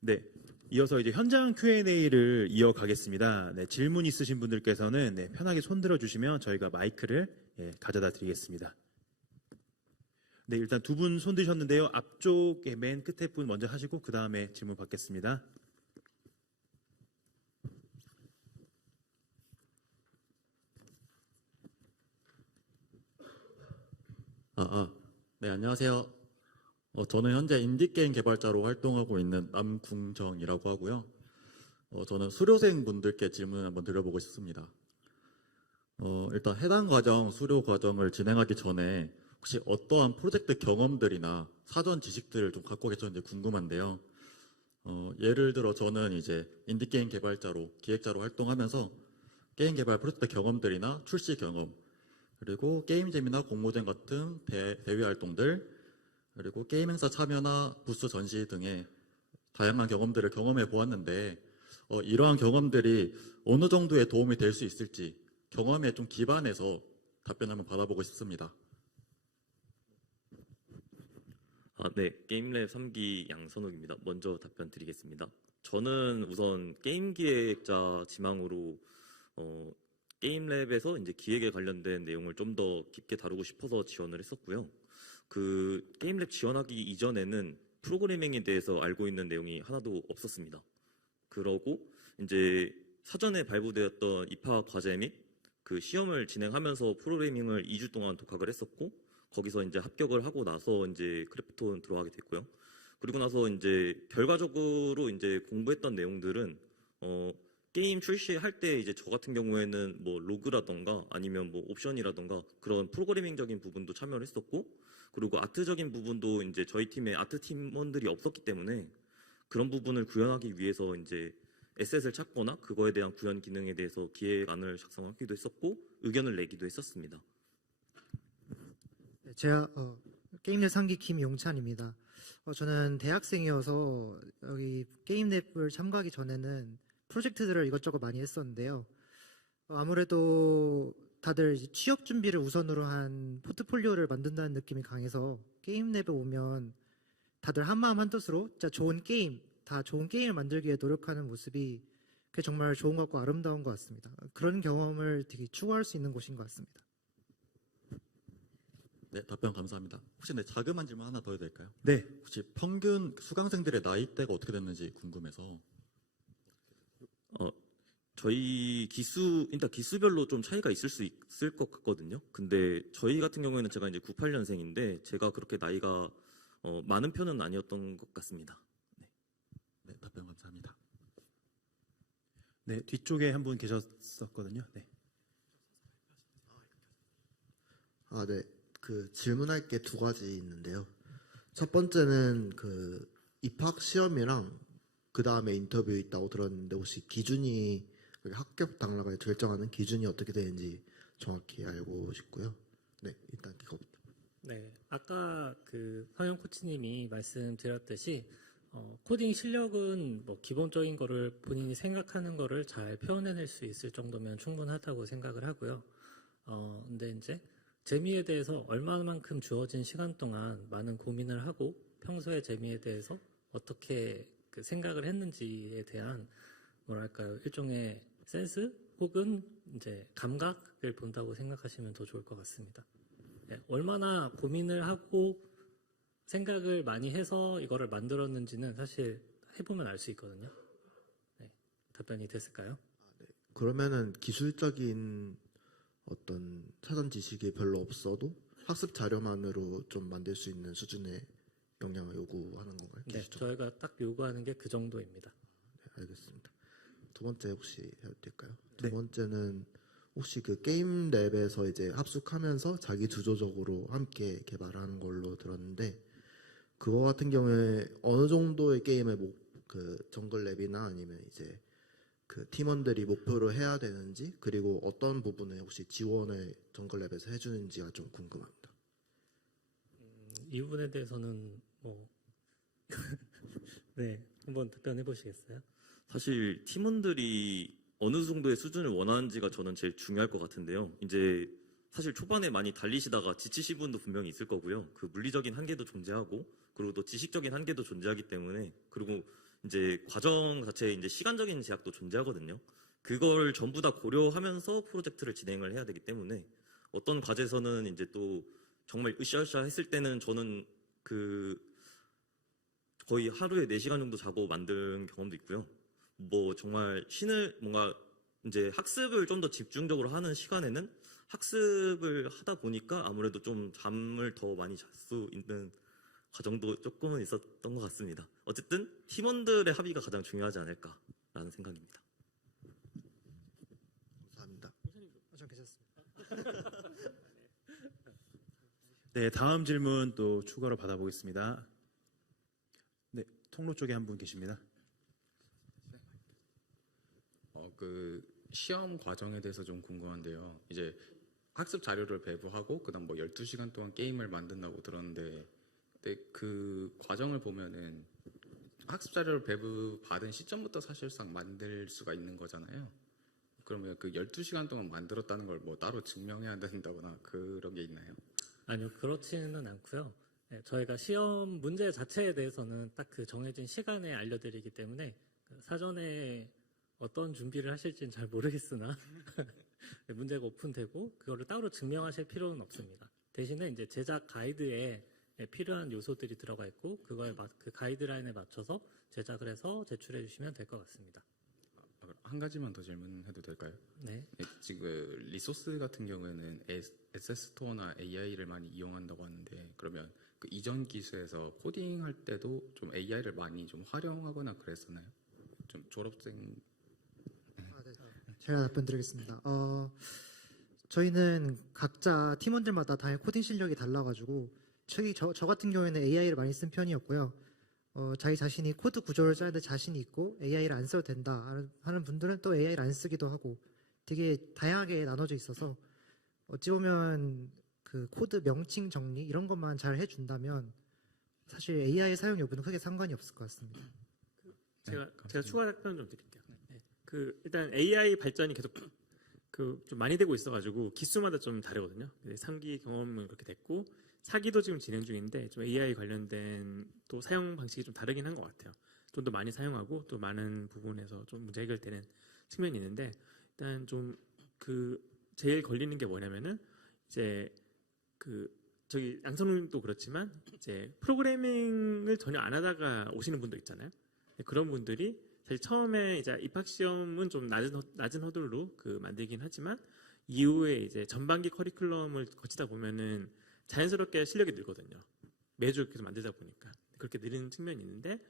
네, 이어서 이제 현장 Q&A를 이어가겠습니다. 네, 질문 있으신 분들께서는 네, 편하게 손들어 주시면 저희가 마이크를 가져다 드리겠습니다. 네, 일단 두 분 손 드셨는데요. 앞쪽에 맨 끝에 분 먼저 하시고 그 다음에 질문 받겠습니다. 네, 안녕하세요. 저는 현재 인디게임 개발자로 활동하고 있는 남궁정이라고 하고요. 저는 수료생 분들께 질문을 한번 드려보고 싶습니다. 일단 해당 과정, 수료 과정을 진행하기 전에 혹시 어떠한 프로젝트 경험들이나 사전 지식들을 좀 갖고 계셨는지 궁금한데요. 예를 들어 저는 이제 인디게임 개발자로, 기획자로 활동하면서 게임 개발 프로젝트 경험들이나 출시 경험, 그리고 게임잼이나 공모전 같은 대외 활동들, 그리고 게임 행사 참여나 부스 전시 등의 다양한 경험들을 경험해 보았는데 이러한 경험들이 어느 정도의 도움이 될 수 있을지 경험에 좀 기반해서 답변 한번 받아보고 싶습니다. 네, 게임랩 3기 양선욱입니다. 먼저 답변 드리겠습니다. 저는 우선 게임 기획자 지망으로 게임랩에서 이제 기획에 관련된 내용을 좀 더 깊게 다루고 싶어서 지원을 했었고요. 그 게임랩 지원하기 이전에는 프로그래밍에 대해서 알고 있는 내용이 하나도 없었습니다. 그러고 이제 사전에 발부되었던 입학 과제 및 그 시험을 진행하면서 프로그래밍을 2주 동안 독학을 했었고 거기서 이제 합격을 하고 나서 이제 크래프톤 들어가게 됐고요. 그리고 나서 이제 결과적으로 이제 공부했던 내용들은 게임 출시할 때 이제 저 같은 경우에는 뭐 로그라던가 아니면 뭐 옵션이라던가 그런 프로그래밍적인 부분도 참여를 했었고 그리고 아트적인 부분도 이제 저희 팀에 아트 팀원들이 없었기 때문에 그런 부분을 구현하기 위해서 이제 에셋을 찾거나 그거에 대한 구현 기능에 대해서 기획안을 작성하기도 했었고 의견을 내기도 했었습니다. 제가 게임랩 3기 김용찬입니다. 저는 대학생이어서 여기 게임랩을 참가하기 전에는 프로젝트들을 이것저것 많이 했었는데요. 아무래도 다들 이제 취업 준비를 우선으로 한 포트폴리오를 만든다는 느낌이 강해서 게임랩에 오면 다들 한마음 한뜻으로 진짜 좋은 게임, 다 좋은 게임을 만들기 위해 노력하는 모습이 그게 정말 좋은 것 같고 아름다운 것 같습니다. 그런 경험을 되게 추구할 수 있는 곳인 것 같습니다. 네, 답변 감사합니다. 혹시 자그마한 질문 하나 더 해도 될까요? 네, 혹시 평균 수강생들의 나이대가 어떻게 됐는지 궁금해서. 저희 일단 기수별로 좀 차이가 있을 수 있을 것 같거든요. 근데 저희 같은 경우에는 제가 이제 98년생인데 제가 그렇게 나이가 많은 편은 아니었던 것 같습니다. 네, 답변 감사합니다. 네 뒤쪽에 한 분 계셨었거든요. 네. 네. 그 질문할 게 두 가지 있는데요. 첫 번째는 그 입학 시험이랑 그 다음에 인터뷰 있다고 들었는데 혹시 기준이 합격 당락을 결정하는 기준이 어떻게 되는지 정확히 알고 싶고요. 네, 일단 그거부터. 네, 아까 그 성현 코치님이 말씀드렸듯이 코딩 실력은 뭐 기본적인 거를 본인이 생각하는 거를 잘 표현해낼 수 있을 정도면 충분하다고 생각을 하고요. 근데 이제 재미에 대해서 얼마만큼 주어진 시간 동안 많은 고민을 하고 평소에 재미에 대해서 어떻게 그 생각을 했는지에 대한 뭐랄까요 일종의 센스 혹은 이제 감각을 본다고 생각하시면 더 좋을 것 같습니다. 네, 얼마나 고민을 하고 생각을 많이 해서 이거를 만들었는지는 사실 해보면 알 수 있거든요. 네, 답변이 됐을까요? 그러면은 기술적인 어떤 사전 지식이 별로 없어도 학습 자료만으로 좀 만들 수 있는 수준의 역량을 요구하는 건가요? 네, 기술적으로? 저희가 딱 요구하는 게 그 정도입니다. 네, 알겠습니다. 두 번째 혹시 해도 될까요? 두 네. 번째는 혹시 그 게임 랩에서 이제 합숙하면서 자기 주도적으로 함께 개발하는 걸로 들었는데 그거 같은 경우에 어느 정도의 게임을 그 정글 랩이나 아니면 이제 그 팀원들이 목표로 해야 되는지 그리고 어떤 부분에 혹시 지원을 정글 랩에서 해주는지가 좀 궁금합니다. 이 부분에 대해서는 뭐 네, 한번 답변해 보시겠어요? 사실 팀원들이 어느 정도의 수준을 원하는지가 저는 제일 중요할 것 같은데요. 이제 사실 초반에 많이 달리시다가 지치신 분도 분명히 있을 거고요. 그 물리적인 한계도 존재하고 그리고 또 지식적인 한계도 존재하기 때문에 그리고 이제 과정 자체에 이제 시간적인 제약도 존재하거든요. 그걸 전부 다 고려하면서 프로젝트를 진행을 해야 되기 때문에 어떤 과제에서는 이제 또 정말 으쌰으쌰 했을 때는 저는 그 거의 하루에 4시간 정도 자고 만든 경험도 있고요. 뭐 정말 뭔가 이제 학습을 좀 더 집중적으로 하는 시간에는 학습을 하다 보니까 아무래도 좀 잠을 더 많이 잘 수 있는 과정도 조금은 있었던 것 같습니다. 어쨌든 팀원들의 합의가 가장 중요하지 않을까라는 생각입니다. 감사합니다. 전 괜찮습니다. 네, 다음 질문 또 추가로 받아보겠습니다. 네, 통로 쪽에 한 분 계십니다. 그 시험 과정에 대해서 좀 궁금한데요. 이제 학습 자료를 배부하고 그다음 뭐 12시간 동안 게임을 만든다고 들었는데 근데 그 과정을 보면은 학습 자료를 배부 받은 시점부터 사실상 만들 수가 있는 거잖아요. 그러면 그 12시간 동안 만들었다는 걸 뭐 따로 증명해야 된다거나 그런 게 있나요? 아니요, 그렇지는 않고요. 네, 저희가 시험 문제 자체에 대해서는 딱 그 정해진 시간에 알려드리기 때문에 그 사전에 어떤 준비를 하실지는 잘 모르겠으나 네, 문제가 오픈되고 그거를 따로 증명하실 필요는 없습니다. 대신에 이제 제작 가이드에 필요한 요소들이 들어가 있고 그거에 그 가이드라인에 맞춰서 제작을 해서 제출해 주시면 될 것 같습니다. 한 가지만 더 질문해도 될까요? 네. 네, 지금 리소스 같은 경우에는 SS토어나 AI를 많이 이용한다고 하는데 그러면 그 이전 기수에서 코딩할 때도 좀 AI를 많이 좀 활용하거나 그랬었나요? 좀 졸업생 네. 제가 답변 드리겠습니다. 저희는 각자 팀원들마다 다 코딩 실력이 달라가지고 저 같은 경우에는 AI를 많이 쓴 편이었고요. 자기 자신이 코드 구조를 짜야 될 자신이 있고 AI를 안 써도 된다 하는 분들은 또 AI를 안 쓰기도 하고 되게 다양하게 나눠져 있어서 어찌 보면 그 코드 명칭 정리 이런 것만 잘 해준다면 사실 AI 사용 여부는 크게 상관이 없을 것 같습니다. 제가 추가 답변 좀 드릴게요. 네. 그 일단 AI 발전이 계속 그 좀 많이 되고 있어가지고 기수마다 좀 다르거든요. 3기 경험은 그렇게 됐고 4기도 지금 진행 중인데 좀 AI 관련된 또 사용 방식이 좀 다르긴 한 것 같아요. 좀 더 많이 사용하고 또 많은 부분에서 좀 문제 해결되는 측면이 있는데 일단 좀 그 제일 걸리는 게 뭐냐면은 이제 그 저기 양선우님도 그렇지만 이제 프로그래밍을 전혀 안 하다가 오시는 분도 있잖아요. 그런 분들이 사실 처음에 이제 입학 시험은 좀 낮은 허들로 그 만들긴 하지만 이후에 이제 전반기 커리큘럼을 거치다 보면은 자연스럽게 실력이 늘거든요. 매주 계속 만들다 보니까 그렇게 느는 측면이 있는데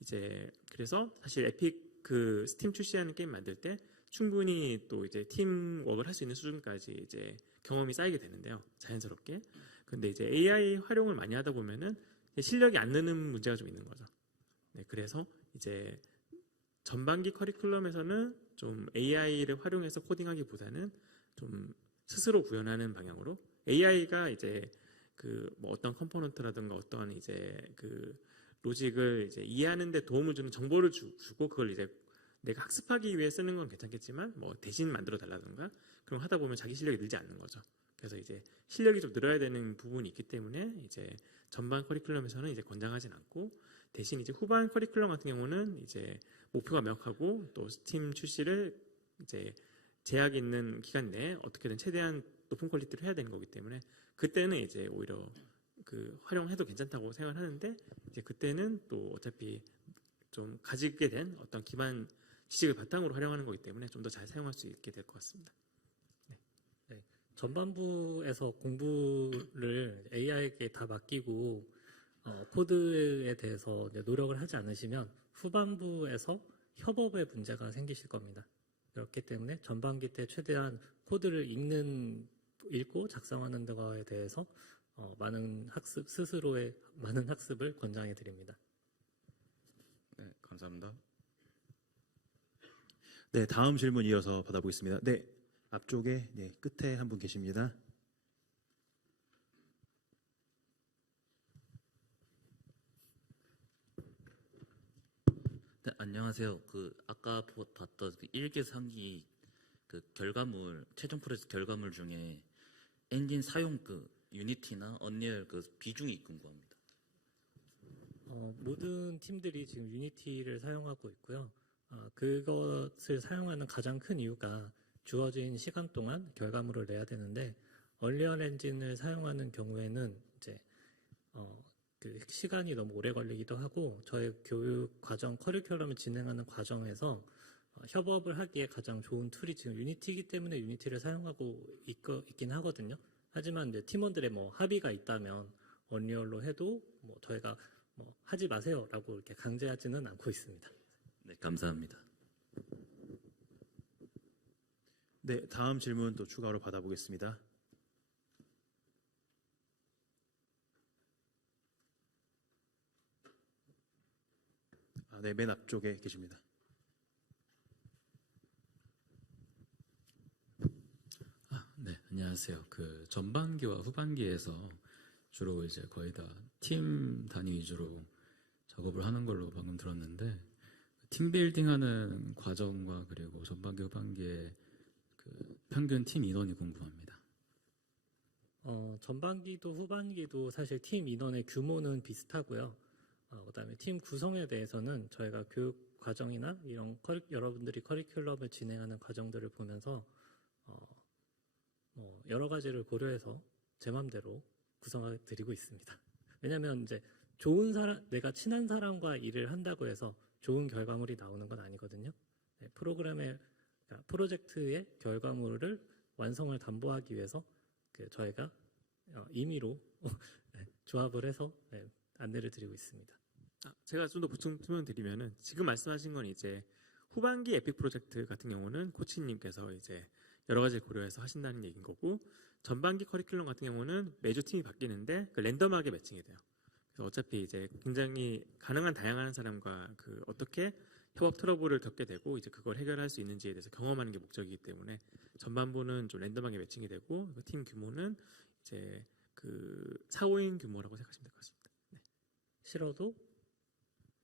이제 그래서 사실 에픽 그 스팀 출시하는 게임 만들 때 충분히 또 이제 팀워크를 할 수 있는 수준까지 이제 경험이 쌓이게 되는데요. 자연스럽게. 근데 이제 AI 활용을 많이 하다 보면은 실력이 안 느는 문제가 좀 있는 거죠. 네, 그래서 이제 전반기 커리큘럼에서는 좀 AI를 활용해서 코딩하기보다는 좀 스스로 구현하는 방향으로 AI가 이제 그 뭐 어떤 컴포넌트라든가 어떤 이제 그 로직을 이제 이해하는 데 도움을 주는 정보를 주고 그걸 이제 내가 학습하기 위해 쓰는 건 괜찮겠지만 뭐 대신 만들어 달라든가 그럼 하다 보면 자기 실력이 늘지 않는 거죠. 그래서 이제 실력이 좀 늘어야 되는 부분이 있기 때문에 이제 전반 커리큘럼에서는 이제 권장하진 않고 대신 이제 후반 커리큘럼 같은 경우는 이제 목표가 명확하고 또 스팀 출시를 이제 제약 있는 기간 내에 어떻게든 최대한 높은 퀄리티로 해야 되는 거기 때문에 그때는 이제 오히려 그 활용해도 괜찮다고 생각을 하는데 이제 그때는 또 어차피 좀 가지게 된 어떤 기반 지식을 바탕으로 활용하는 거기 때문에 좀 더 잘 사용할 수 있게 될 것 같습니다. 전반부에서 공부를 AI에게 다 맡기고 코드에 대해서 이제 노력을 하지 않으시면 후반부에서 협업의 문제가 생기실 겁니다. 그렇기 때문에 전반기 때 최대한 코드를 읽고 작성하는 거에 대해서 많은 학습, 스스로의 많은 학습을 권장해 드립니다. 네, 감사합니다. 네, 다음 질문 이어서 받아보겠습니다. 네, 앞쪽에 네, 끝에 한 분 계십니다. 네, 안녕하세요. 아까 봤던 1기, 3기 결과물, 최종 프로젝트 결과물 중에 엔진 사용 유니티나 언리얼 비중이 궁금합니다. 모든 팀들이 지금 유니티를 사용하고 있고요. 그것을 사용하는 가장 큰 이유가 주어진 시간 동안 결과물을 내야 되는데 얼리얼 엔진을 사용하는 경우에는 이제 그 시간이 너무 오래 걸리기도 하고 저희 교육 과정 커리큘럼을 진행하는 과정에서 협업을 하기에 가장 좋은 툴이 지금 유니티이기 때문에 유니티를 사용하고 있긴 하거든요. 하지만 이제 팀원들의 합의가 있다면 언리얼로 해도 저희가 하지 마세요라고 이렇게 강제하지는 않고 있습니다. 네, 감사합니다. 네, 다음 질문 또 추가로 받아보겠습니다. 네, 맨 앞쪽에 계십니다. 네, 안녕하세요. 전반기와 후반기에서 주로 이제 거의 다 팀 단위 위주로 작업을 하는 걸로 방금 들었는데 팀 빌딩하는 과정과 그리고 전반기 후반기의 평균 팀 인원이 궁금합니다. 전반기도 후반기도 사실 팀 인원의 규모는 비슷하고요. 그다음에 팀 구성에 대해서는 저희가 교육 과정이나 이런 여러분들이 커리큘럼을 진행하는 과정들을 보면서 여러 가지를 고려해서 제 마음대로 구성해 드리고 있습니다. 왜냐하면 이제 내가 친한 사람과 일을 한다고 해서 좋은 결과물이 나오는 건 아니거든요. 네, 프로젝트의 결과물을 완성을 담보하기 위해서 저희가 임의로 조합을 해서 안내를 드리고 있습니다. 제가 좀 더 보충 설명드리면은 지금 말씀하신 건 이제 후반기 에픽 프로젝트 같은 경우는 코치님께서 이제 여러 가지를 고려해서 하신다는 얘기인 거고 전반기 커리큘럼 같은 경우는 매주 팀이 바뀌는데 랜덤하게 매칭이 돼요. 그래서 어차피 이제 굉장히 가능한 다양한 사람과 어떻게 협업 트러블을 겪게 되고 이제 그걸 해결할 수 있는지에 대해서 경험하는 게 목적이기 때문에 전반부는 좀 랜덤하게 매칭이 되고 팀 규모는 이제 4, 5인 규모라고 생각하시면 될 것 같습니다. 네. 싫어도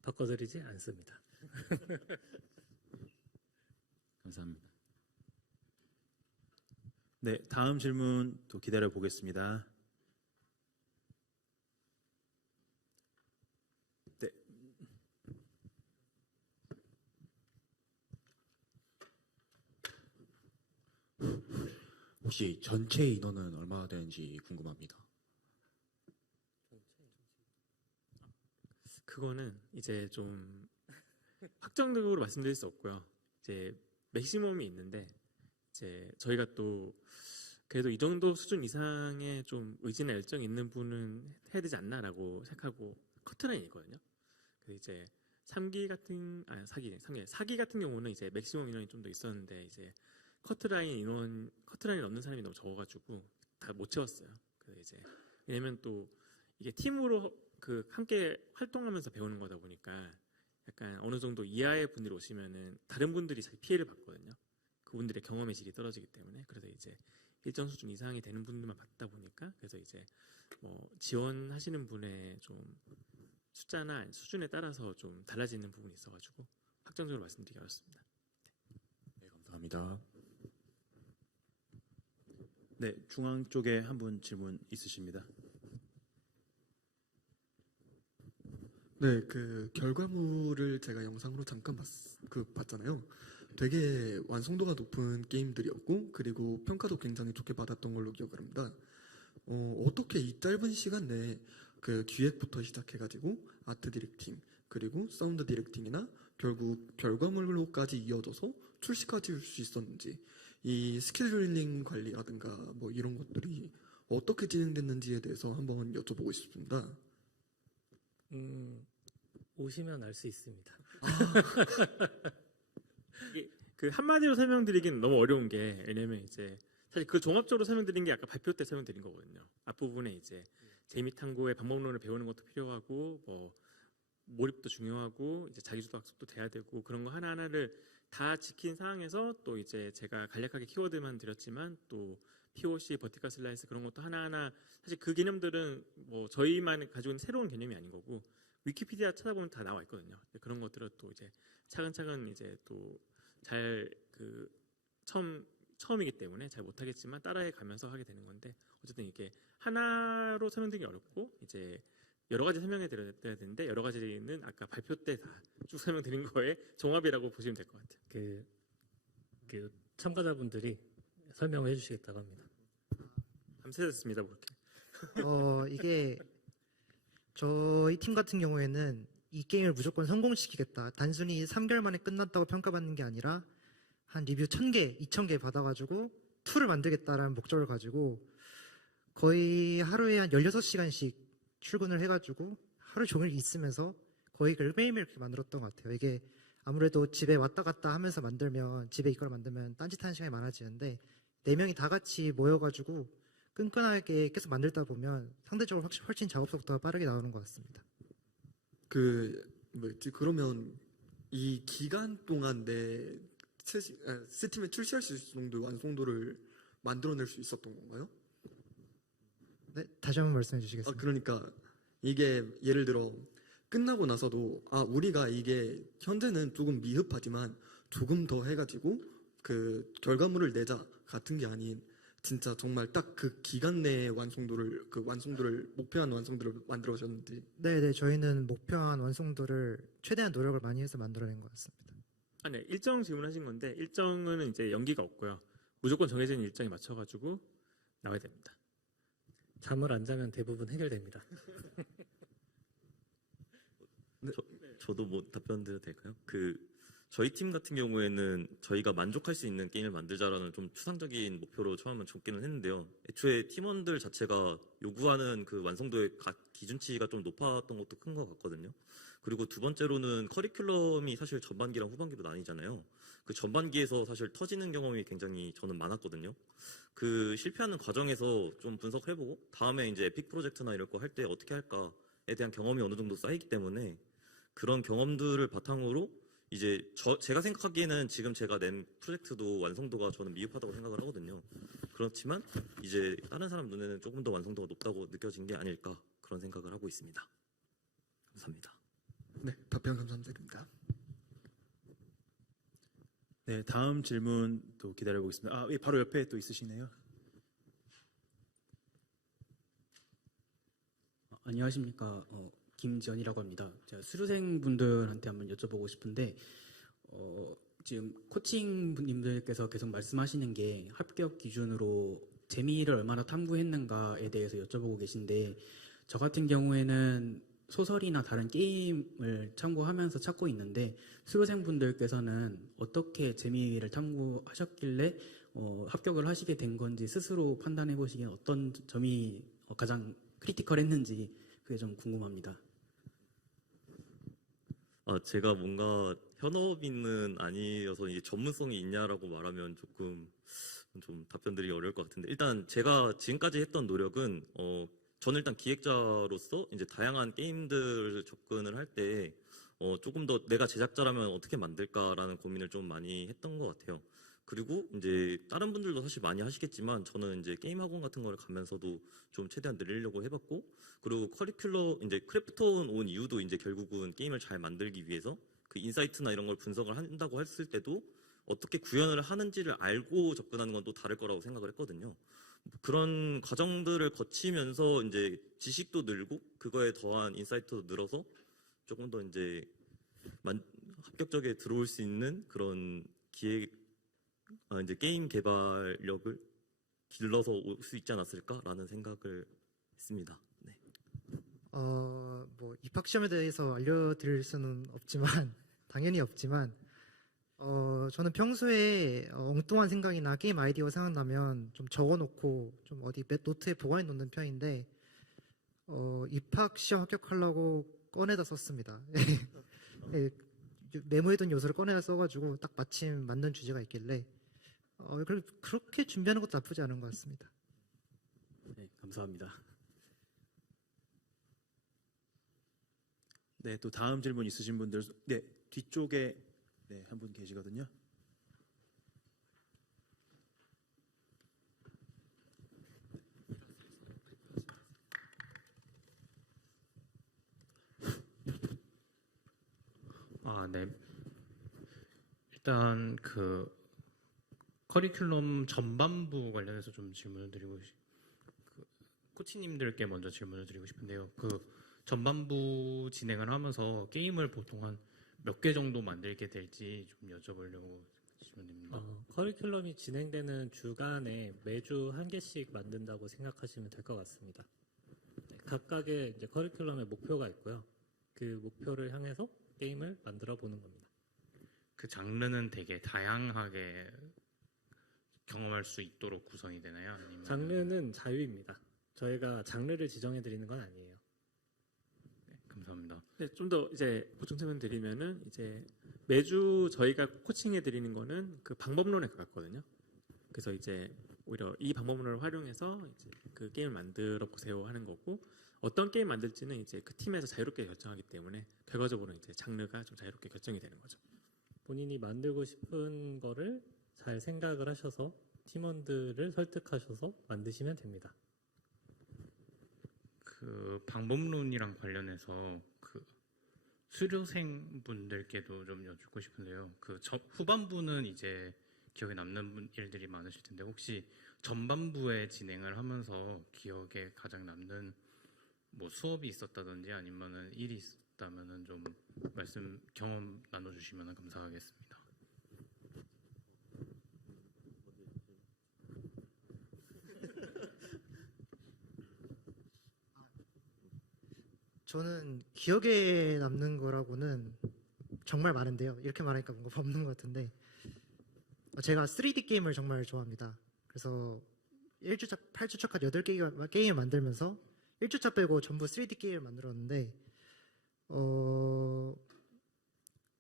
바꿔드리지 않습니다. 감사합니다. 네, 다음 질문 또 기다려 보겠습니다. 네. 혹시 전체 인원은 얼마나 되는지 궁금합니다. 그거는 이제 좀 확정적으로 말씀드릴 수 없고요. 이제 맥시멈이 있는데 이제 저희가 또 그래도 이 정도 수준 이상의 좀 의지나 열정이 있는 분은 해야 되지 않나라고 생각하고 커트라인이 있거든요. 그래서 이제 4기 같은 경우는 이제 맥시멈 인원이 좀 더 있었는데 이제 커트라인을 넘는 사람이 너무 적어가지고 다 못 채웠어요. 그래서 이제 왜냐면 또 이게 팀으로 함께 활동하면서 배우는 거다 보니까 약간 어느 정도 이하의 분들이 오시면은 다른 분들이 자기 피해를 받거든요. 그분들의 경험의 질이 떨어지기 때문에 그래서 이제 일정 수준 이상이 되는 분들만 받다 보니까 그래서 이제 지원하시는 분의 좀 숫자나 수준에 따라서 좀 달라지는 부분이 있어가지고 확정적으로 말씀드리기 어렵습니다. 네, 감사합니다. 네, 중앙 쪽에 한 분 질문 있으십니다. 네, 결과물을 제가 영상으로 잠깐 봤잖아요. 되게 완성도가 높은 게임들이었고, 그리고 평가도 굉장히 좋게 받았던 걸로 기억을 합니다. 어떻게 이 짧은 시간 내에 기획부터 시작해가지고 아트 디렉팅, 그리고 사운드 디렉팅이나 결국 결과물로까지 이어져서 출시까지 할 수 있었는지, 이 스케줄링 관리라든가 뭐 이런 것들이 어떻게 진행됐는지에 대해서 한번 여쭤보고 싶습니다. 오시면 알 수 있습니다. 이게 그 한마디로 설명드리기는 너무 어려운 게, 왜냐면 이제 사실 그 종합적으로 설명드린 게 아까 발표 때 설명드린 거거든요. 앞부분에 이제 재미 탐구의 방법론을 배우는 것도 필요하고, 뭐 몰입도 중요하고, 이제 자기주도 학습도 돼야 되고, 그런 거 하나하나를 다 지킨 상황에서 또 이제 제가 간략하게 키워드만 드렸지만 또 POC, 버티컬 슬라이스 그런 것도 하나하나, 사실 그 개념들은 뭐 저희만 가지고 있는 새로운 개념이 아닌 거고 위키피디아 찾아보면 다 나와 있거든요. 그런 것들을 또 이제 차근차근 이제 또 잘 그 처음이기 때문에 잘 못하겠지만 따라해 가면서 하게 되는 건데, 어쨌든 이게 하나로 설명드리기 어렵고 이제 여러 가지 설명해 드려야 되는데, 여러 가지는 아까 발표 때 다 쭉 설명드린 거에 종합이라고 보시면 될 것 같아요. 그 참가자분들이 설명을 해주시겠다고 합니다. 감사했습니다. 그렇게. 이게 저희 팀 같은 경우에는 이 게임을 무조건 성공시키겠다. 단순히 3개월 만에 끝났다고 평가받는 게 아니라 한 리뷰 1000개, 2000개 받아가지고 2를 만들겠다라는 목적을 가지고 거의 하루에 한 16시간씩 출근을 해가지고 하루 종일 있으면서 거의 매일매일 이렇게 만들었던 것 같아요. 이게 아무래도 집에 왔다 갔다 하면서 만들면, 집에 이걸 만들면 딴짓하는 시간이 많아지는데 4명이 다 같이 모여가지고 끈끈하게 계속 만들다 보면 상대적으로 훨씬 작업 속도가 빠르게 나오는 것 같습니다. 그러면 이 기간 동안 내 스팀에 출시할 수 있을 정도의 완성도를 만들어낼 수 있었던 건가요? 네, 다시 한번 말씀해 주시겠습니까? 그러니까 이게 예를 들어 끝나고 나서도 우리가 이게 현재는 조금 미흡하지만 조금 더 해가지고 그 결과물을 내자 같은 게 아닌, 진짜 정말 딱 그 기간 내에 완성도를 목표한 완성도를 만들어졌는지. 네, 저희는 목표한 완성도를 최대한 노력을 많이 해서 만들어낸 것 같습니다. 네, 일정 질문하신 건데 일정은 이제 연기가 없고요. 무조건 정해진 일정에 맞춰가지고 나와야 됩니다. 잠을 안 자면 대부분 해결됩니다. 저도 뭐 답변 드려도 될까요? 저희 팀 같은 경우에는 저희가 만족할 수 있는 게임을 만들자라는 좀 추상적인 목표로 처음엔 잡기는 했는데요. 애초에 팀원들 자체가 요구하는 그 완성도의 기준치가 좀 높았던 것도 큰 것 같거든요. 그리고 두 번째로는 커리큘럼이 사실 전반기랑 후반기로 나뉘잖아요. 그 전반기에서 사실 터지는 경험이 굉장히 저는 많았거든요. 그 실패하는 과정에서 좀 분석해보고 다음에 이제 에픽 프로젝트나 이럴 거 할 때 어떻게 할까에 대한 경험이 어느 정도 쌓이기 때문에 그런 경험들을 바탕으로 이제 제가 생각하기에는 지금 제가 낸 프로젝트도 완성도가 저는 미흡하다고 생각을 하거든요. 그렇지만 이제 다른 사람 눈에는 조금 더 완성도가 높다고 느껴진 게 아닐까, 그런 생각을 하고 있습니다. 감사합니다. 네, 답변 감사드립니다. 네, 다음 질문 또 기다려보겠습니다. 바로 옆에 또 있으시네요. 안녕하십니까. 김지연이라고 합니다. 제가 수료생 분들한테 한번 여쭤보고 싶은데, 지금 코칭 분님들께서 계속 말씀하시는 게 합격 기준으로 재미를 얼마나 탐구했는가에 대해서 여쭤보고 계신데, 저 같은 경우에는 소설이나 다른 게임을 참고하면서 찾고 있는데, 수료생 분들께서는 어떻게 재미를 탐구하셨길래 합격을 하시게 된 건지 스스로 판단해 보시기엔 어떤 점이 가장 크리티컬했는지 그게 좀 궁금합니다. 제가 뭔가 현업인은 아니어서 이게 전문성이 있냐라고 말하면 조금 좀 답변드리기 어려울 것 같은데, 일단 제가 지금까지 했던 노력은 저는 일단 기획자로서 이제 다양한 게임들을 접근을 할 때 조금 더 내가 제작자라면 어떻게 만들까라는 고민을 좀 많이 했던 것 같아요. 그리고 이제 다른 분들도 사실 많이 하시겠지만 저는 이제 게임 학원 같은 걸 가면서도 좀 최대한 늘리려고 해봤고, 그리고 커리큘럼 이제 크래프톤 온 이유도 이제 결국은 게임을 잘 만들기 위해서 그 인사이트나 이런 걸 분석을 한다고 했을 때도 어떻게 구현을 하는지를 알고 접근하는 건 또 다를 거라고 생각을 했거든요. 그런 과정들을 거치면서 이제 지식도 늘고 그거에 더한 인사이트도 늘어서 조금 더 이제 합격적에 들어올 수 있는 그런 이제 게임 개발력을 길러서 올 수 있지 않았을까라는 생각을 했습니다. 네. 뭐 입학 시험에 대해서 알려드릴 수는 없지만 당연히 없지만 저는 평소에 엉뚱한 생각이나 게임 아이디어 생각나면 좀 적어놓고 좀 어디 노트에 보관해 놓는 편인데 입학 시험 합격하려고 꺼내다 썼습니다. 예, 메모해둔 요소를 꺼내다 써가지고 딱 마침 만든 주제가 있길래 그렇게 준비하는 것도 나쁘지 않은 것 같습니다. 네, 감사합니다. 네, 또 다음 질문 있으신 분들, 네, 뒤쪽에 네, 한 분 계시거든요. 네. 일단 그 커리큘럼 전반부 관련해서 좀 질문을 드리고 코치님들께 먼저 질문을 드리고 싶은데요. 그 전반부 진행을 하면서 게임을 보통 한 몇 개 정도 만들게 될지 좀 여쭤보려고 질문드립니다. 커리큘럼이 진행되는 주간에 매주 한 개씩 만든다고 생각하시면 될 것 같습니다. 네, 각각의 이제 커리큘럼의 목표가 있고요. 그 목표를 향해서 게임을 만들어 보는 겁니다. 그 장르는 되게 다양하게 경험할 수 있도록 구성이 되나요? 아니면 장르는 자유입니다. 저희가 장르를 지정해 드리는 건 아니에요. 감사합니다. 네, 좀 더 이제 보충 설명 드리면은 이제 매주 저희가 코칭해 드리는 거는 그 방법론에 가깝거든요. 그래서 이제 오히려 이 방법론을 활용해서 이제 그 게임을 만들어 보세요 하는 거고 어떤 게임 만들지는 이제 그 팀에서 자유롭게 결정하기 때문에 결과적으로는 이제 장르가 좀 자유롭게 결정이 되는 거죠. 본인이 만들고 싶은 거를 잘 생각을 하셔서 팀원들을 설득하셔서 만드시면 됩니다. 그 방법론이랑 관련해서 그 수료생 분들께도 좀 여쭙고 싶은데요. 그 후반부는 이제 기억에 남는 일들이 많으실 텐데 혹시 전반부에 진행을 하면서 기억에 가장 남는 뭐 수업이 있었다든지 아니면은 일이 있었다면은 좀 경험 나눠주시면 감사하겠습니다. 저는 기억에 남는 거라고는 정말 많은데요. 이렇게 말하니까 뭔가 없는 것 같은데 제가 3D 게임을 정말 좋아합니다. 그래서 1주차, 8주차까지 8개 게임을 만들면서 1주차 빼고 전부 3D 게임을 만들었는데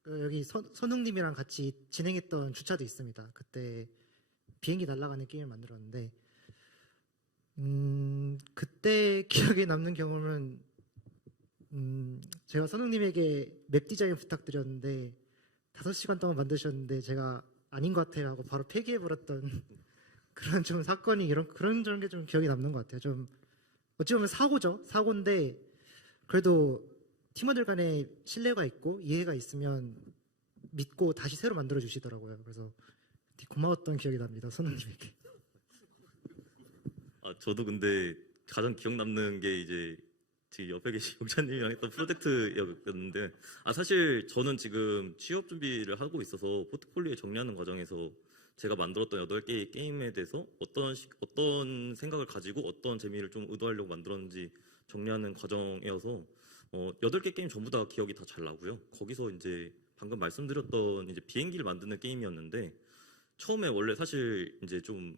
여기 선웅님이랑 같이 진행했던 주차도 있습니다. 그때 비행기 날아가는 게임을 만들었는데 그때 기억에 남는 경험은 제가 선웅님에게 맵 디자인 부탁드렸는데 5시간 동안 만드셨는데 제가 아닌 것 같아요 하고 바로 폐기해버렸던 그런 좀 사건이 그런 게 좀 기억에 남는 것 같아요. 좀 어찌 보면 사고인데 그래도 팀원들 간에 신뢰가 있고 이해가 있으면 믿고 다시 새로 만들어 주시더라고요. 그래서 되게 고마웠던 기억이 납니다. 선웅님에게. 저도 근데 가장 기억 남는 게 이제 지금 옆에 계신 용찬님이랑 했던 프로젝트였는데 사실 저는 지금 취업 준비를 하고 있어서 포트폴리오 정리하는 과정에서 제가 만들었던 8개의 게임에 대해서 어떤 생각을 가지고 어떤 재미를 좀 의도하려고 만들었는지 정리하는 과정이어서 8개 게임 전부 다 기억이 다 잘 나고요. 거기서 이제 방금 말씀드렸던 이제 비행기를 만드는 게임이었는데 처음에 원래 사실 이제 좀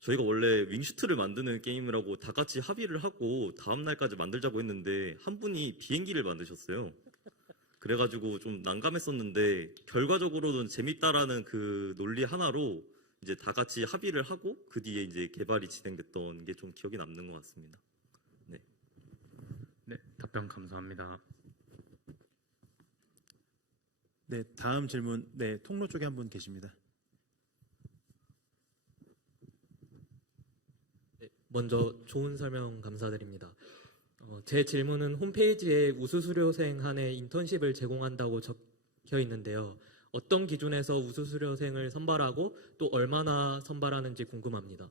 저희가 원래 윙슈트를 만드는 게임을 하고 다 같이 합의를 하고 다음 날까지 만들자고 했는데 한 분이 비행기를 만드셨어요. 그래가지고 좀 난감했었는데 결과적으로는 재밌다라는 그 논리 하나로 이제 다 같이 합의를 하고 그 뒤에 이제 개발이 진행됐던 게 좀 기억에 남는 것 같습니다. 네. 네, 답변 감사합니다. 네, 다음 질문. 네, 통로 쪽에 한 분 계십니다. 먼저 좋은 설명 감사드립니다. 제 질문은 홈페이지에 우수수료생 한해 인턴십을 제공한다고 적혀 있는데요. 어떤 기준에서 우수수료생을 선발하고 또 얼마나 선발하는지 궁금합니다.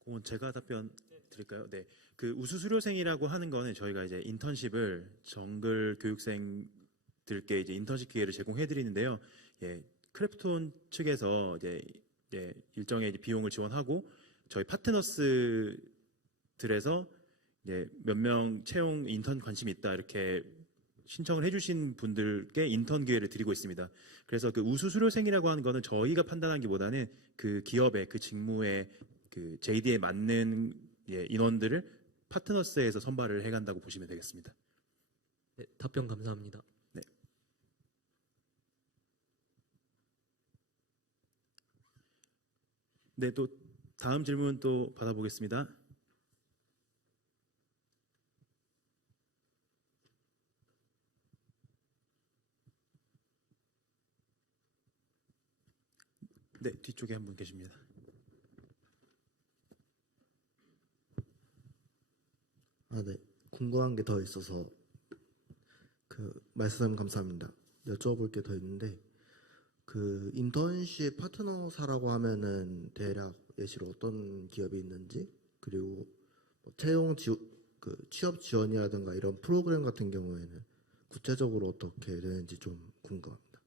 그건 제가 답변 드릴까요? 네, 그 우수수료생이라고 하는 거는 저희가 이제 인턴십을 정글 교육생들께 이제 인턴십 기회를 제공해 드리는데요. 예, 크래프톤 측에서 이제 일정의 비용을 지원하고 저희 파트너스들에서 몇 명 채용 인턴 관심 있다 이렇게 신청을 해주신 분들께 인턴 기회를 드리고 있습니다. 그래서 그 우수 수료생이라고 하는 거는 저희가 판단하기보다는 그 기업의 그 직무의 그 JD에 맞는 인원들을 파트너스에서 선발을 해간다고 보시면 되겠습니다. 네, 답변 감사합니다. 네. 네, 또 다음 질문 또 받아보겠습니다. 네, 뒤쪽에 한 분 계십니다. 네. 궁금한 게 더 있어서 그 말씀 감사합니다. 여쭤볼 게 더 있는데 그 인턴십 파트너사라고 하면은 대략 예시로 어떤 기업이 있는지 그리고 뭐 그 취업 지원이라든가 이런 프로그램 같은 경우에는 구체적으로 어떻게 되는지 좀 궁금합니다.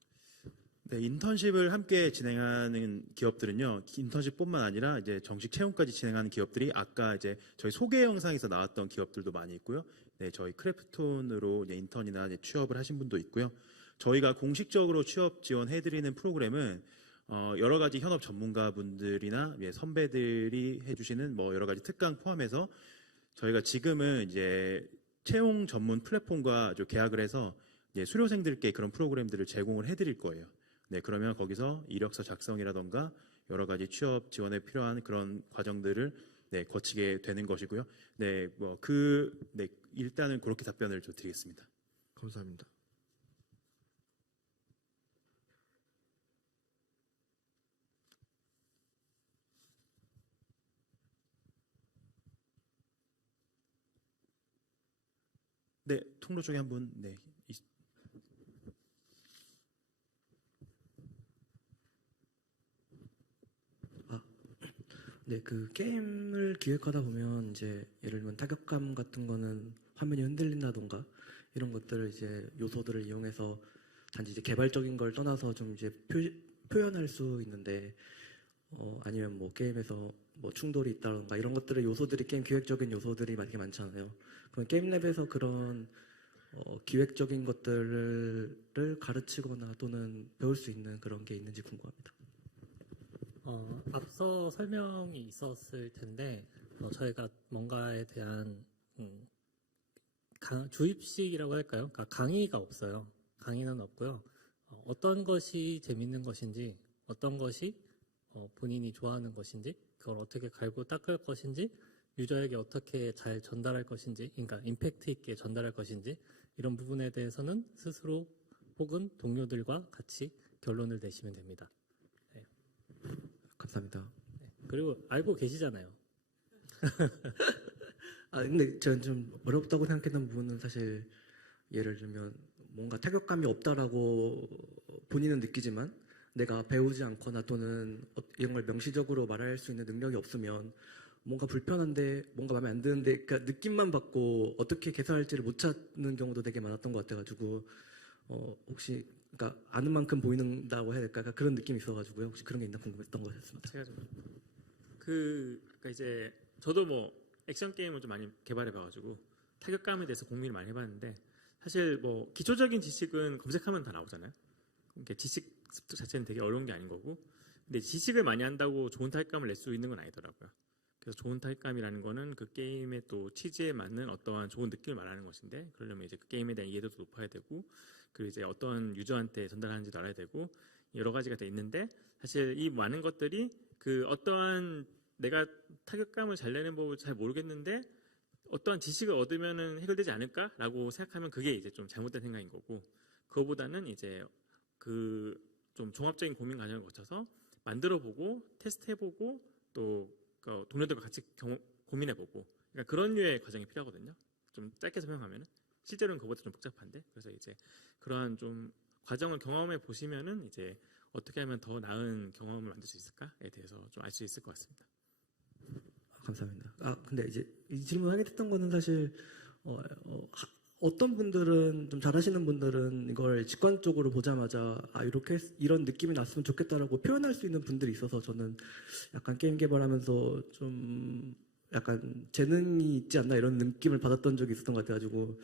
네, 인턴십을 함께 진행하는 기업들은요, 인턴십뿐만 아니라 이제 정식 채용까지 진행하는 기업들이 아까 이제 저희 소개 영상에서 나왔던 기업들도 많이 있고요. 네, 저희 크래프톤으로 이제 인턴이나 이제 취업을 하신 분도 있고요. 저희가 공식적으로 취업 지원해드리는 프로그램은 여러 가지 현업 전문가분들이나 선배들이 해주시는 뭐 여러 가지 특강 포함해서 저희가 지금은 이제 채용 전문 플랫폼과 계약을 해서 이제 수료생들께 그런 프로그램들을 제공을 해드릴 거예요. 네, 그러면 거기서 이력서 작성이라던가 여러 가지 취업 지원에 필요한 그런 과정들을 거치게 되는 것이고요. 네, 일단은 그렇게 답변을 좀 드리겠습니다. 감사합니다. 네, 통로 쪽에 한 분, 네, 그 게임을 기획하다 보면 이제 예를 들면 타격감 같은 거는 화면이 흔들린다던가 이런 것들을 이제 요소들을 이용해서 단지 이제 개발적인 걸 떠나서 좀 이제 표현할 수 있는데 아니면 뭐 게임에서 뭐 충돌이 있다던가 이런 것들의 요소들이 게임 기획적인 요소들이 되게 많잖아요. 그럼 게임랩에서 그런 기획적인 것들을 가르치거나 또는 배울 수 있는 그런 게 있는지 궁금합니다. 앞서 설명이 있었을 텐데 저희가 뭔가에 대한 주입식이라고 할까요? 그러니까 강의가 없어요. 강의는 없고요. 어떤 것이 재밌는 것인지, 어떤 것이 본인이 좋아하는 것인지, 그걸 어떻게 갈고 닦을 것인지, 유저에게 어떻게 잘 전달할 것인지, 그러니까 임팩트 있게 전달할 것인지 이런 부분에 대해서는 스스로 혹은 동료들과 같이 결론을 내시면 됩니다. 네. 감사합니다. 네. 그리고 알고 계시잖아요. 근데 저는 좀 어렵다고 생각했던 부분은 사실 예를 들면 뭔가 타격감이 없다라고 본인은 느끼지만 내가 배우지 않거나 또는 이런 걸 명시적으로 말할 수 있는 능력이 없으면 뭔가 불편한데 뭔가 마음에 안 드는데 그러니까 느낌만 받고 어떻게 개선할지를 못 찾는 경우도 되게 많았던 것 같아가지고 혹시 그러니까 아는 만큼 보인다고 해야 될까? 그러니까 그런 느낌이 있어가지고요. 혹시 그런 게 있나 궁금했던 거였습니다. 제가 좀 그러니까 이제 저도 뭐 액션 게임을 좀 많이 개발해봐가지고 타격감에 대해서 고민을 많이 해봤는데 사실 뭐 기초적인 지식은 검색하면 다 나오잖아요. 그러니까 지식 습득 자체는 되게 어려운 게 아닌 거고, 근데 지식을 많이 한다고 좋은 타격감을 낼 수 있는 건 아니더라고요. 그래서 좋은 타격감이라는 거는 그 게임의 또 취지에 맞는 어떠한 좋은 느낌을 말하는 것인데, 그러려면 이제 그 게임에 대한 이해도도 높아야 되고, 그리고 이제 어떤 유저한테 전달하는지도 알아야 되고, 여러 가지가 다 있는데, 사실 이 많은 것들이 그 어떠한 내가 타격감을 잘 내는 법을 잘 모르겠는데 어떠한 지식을 얻으면은 해결되지 않을까라고 생각하면 그게 이제 좀 잘못된 생각인 거고, 그거보다는 이제 그 좀 종합적인 고민 과정을 거쳐서 만들어보고 테스트해보고 또 동료들과 같이 고민해보고, 그러니까 그런 류의 과정이 필요하거든요. 좀 짧게 설명하면은 실제로는 그거보다 좀 복잡한데, 그래서 이제 그러한 좀 과정을 경험해 보시면은 이제 어떻게 하면 더 나은 경험을 만들 수 있을까에 대해서 좀 알 수 있을 것 같습니다. 감사합니다. 근데 이제 이 질문 하게 됐던 거는 사실 어떤 분들은 좀 잘하시는 분들은 이걸 직관적으로 보자마자 이렇게 이런 느낌이 났으면 좋겠다라고 표현할 수 있는 분들이 있어서 저는 약간 게임 개발하면서 좀 약간 재능이 있지 않나 이런 느낌을 받았던 적이 있었던 것 같아가지고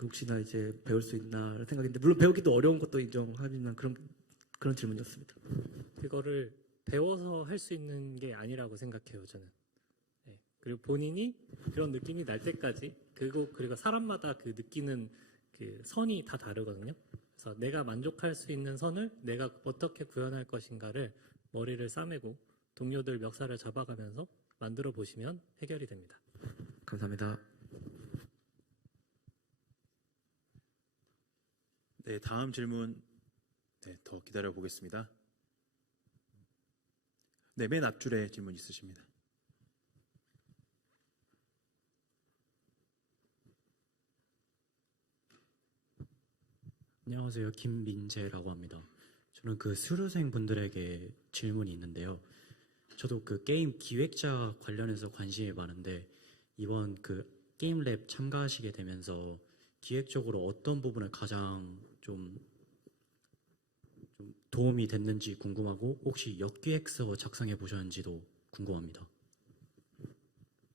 혹시나 이제 배울 수 있나 생각인데 물론 배우기도 어려운 것도 인정하지만 그런 질문이었습니다. 그거를 배워서 할 수 있는 게 아니라고 생각해요, 저는. 네. 그리고 본인이 그런 느낌이 날 때까지 그리고 사람마다 그 느끼는 그 선이 다 다르거든요. 그래서 내가 만족할 수 있는 선을 내가 어떻게 구현할 것인가를 머리를 싸매고 동료들 멱살을 잡아가면서 만들어 보시면 해결이 됩니다. 감사합니다. 네, 다음 질문 더 기다려 보겠습니다. 네, 맨 앞줄에 질문 있으십니다. 안녕하세요. 김민재라고 합니다. 저는 그 수료생 분들에게 질문이 있는데요. 저도 그 게임 기획자 관련해서 관심이 많은데 이번 그 게임랩 참가하시게 되면서 기획적으로 어떤 부분을 가장 좀 도움이 됐는지 궁금하고 혹시 역기획서 작성해 보셨는지도 궁금합니다.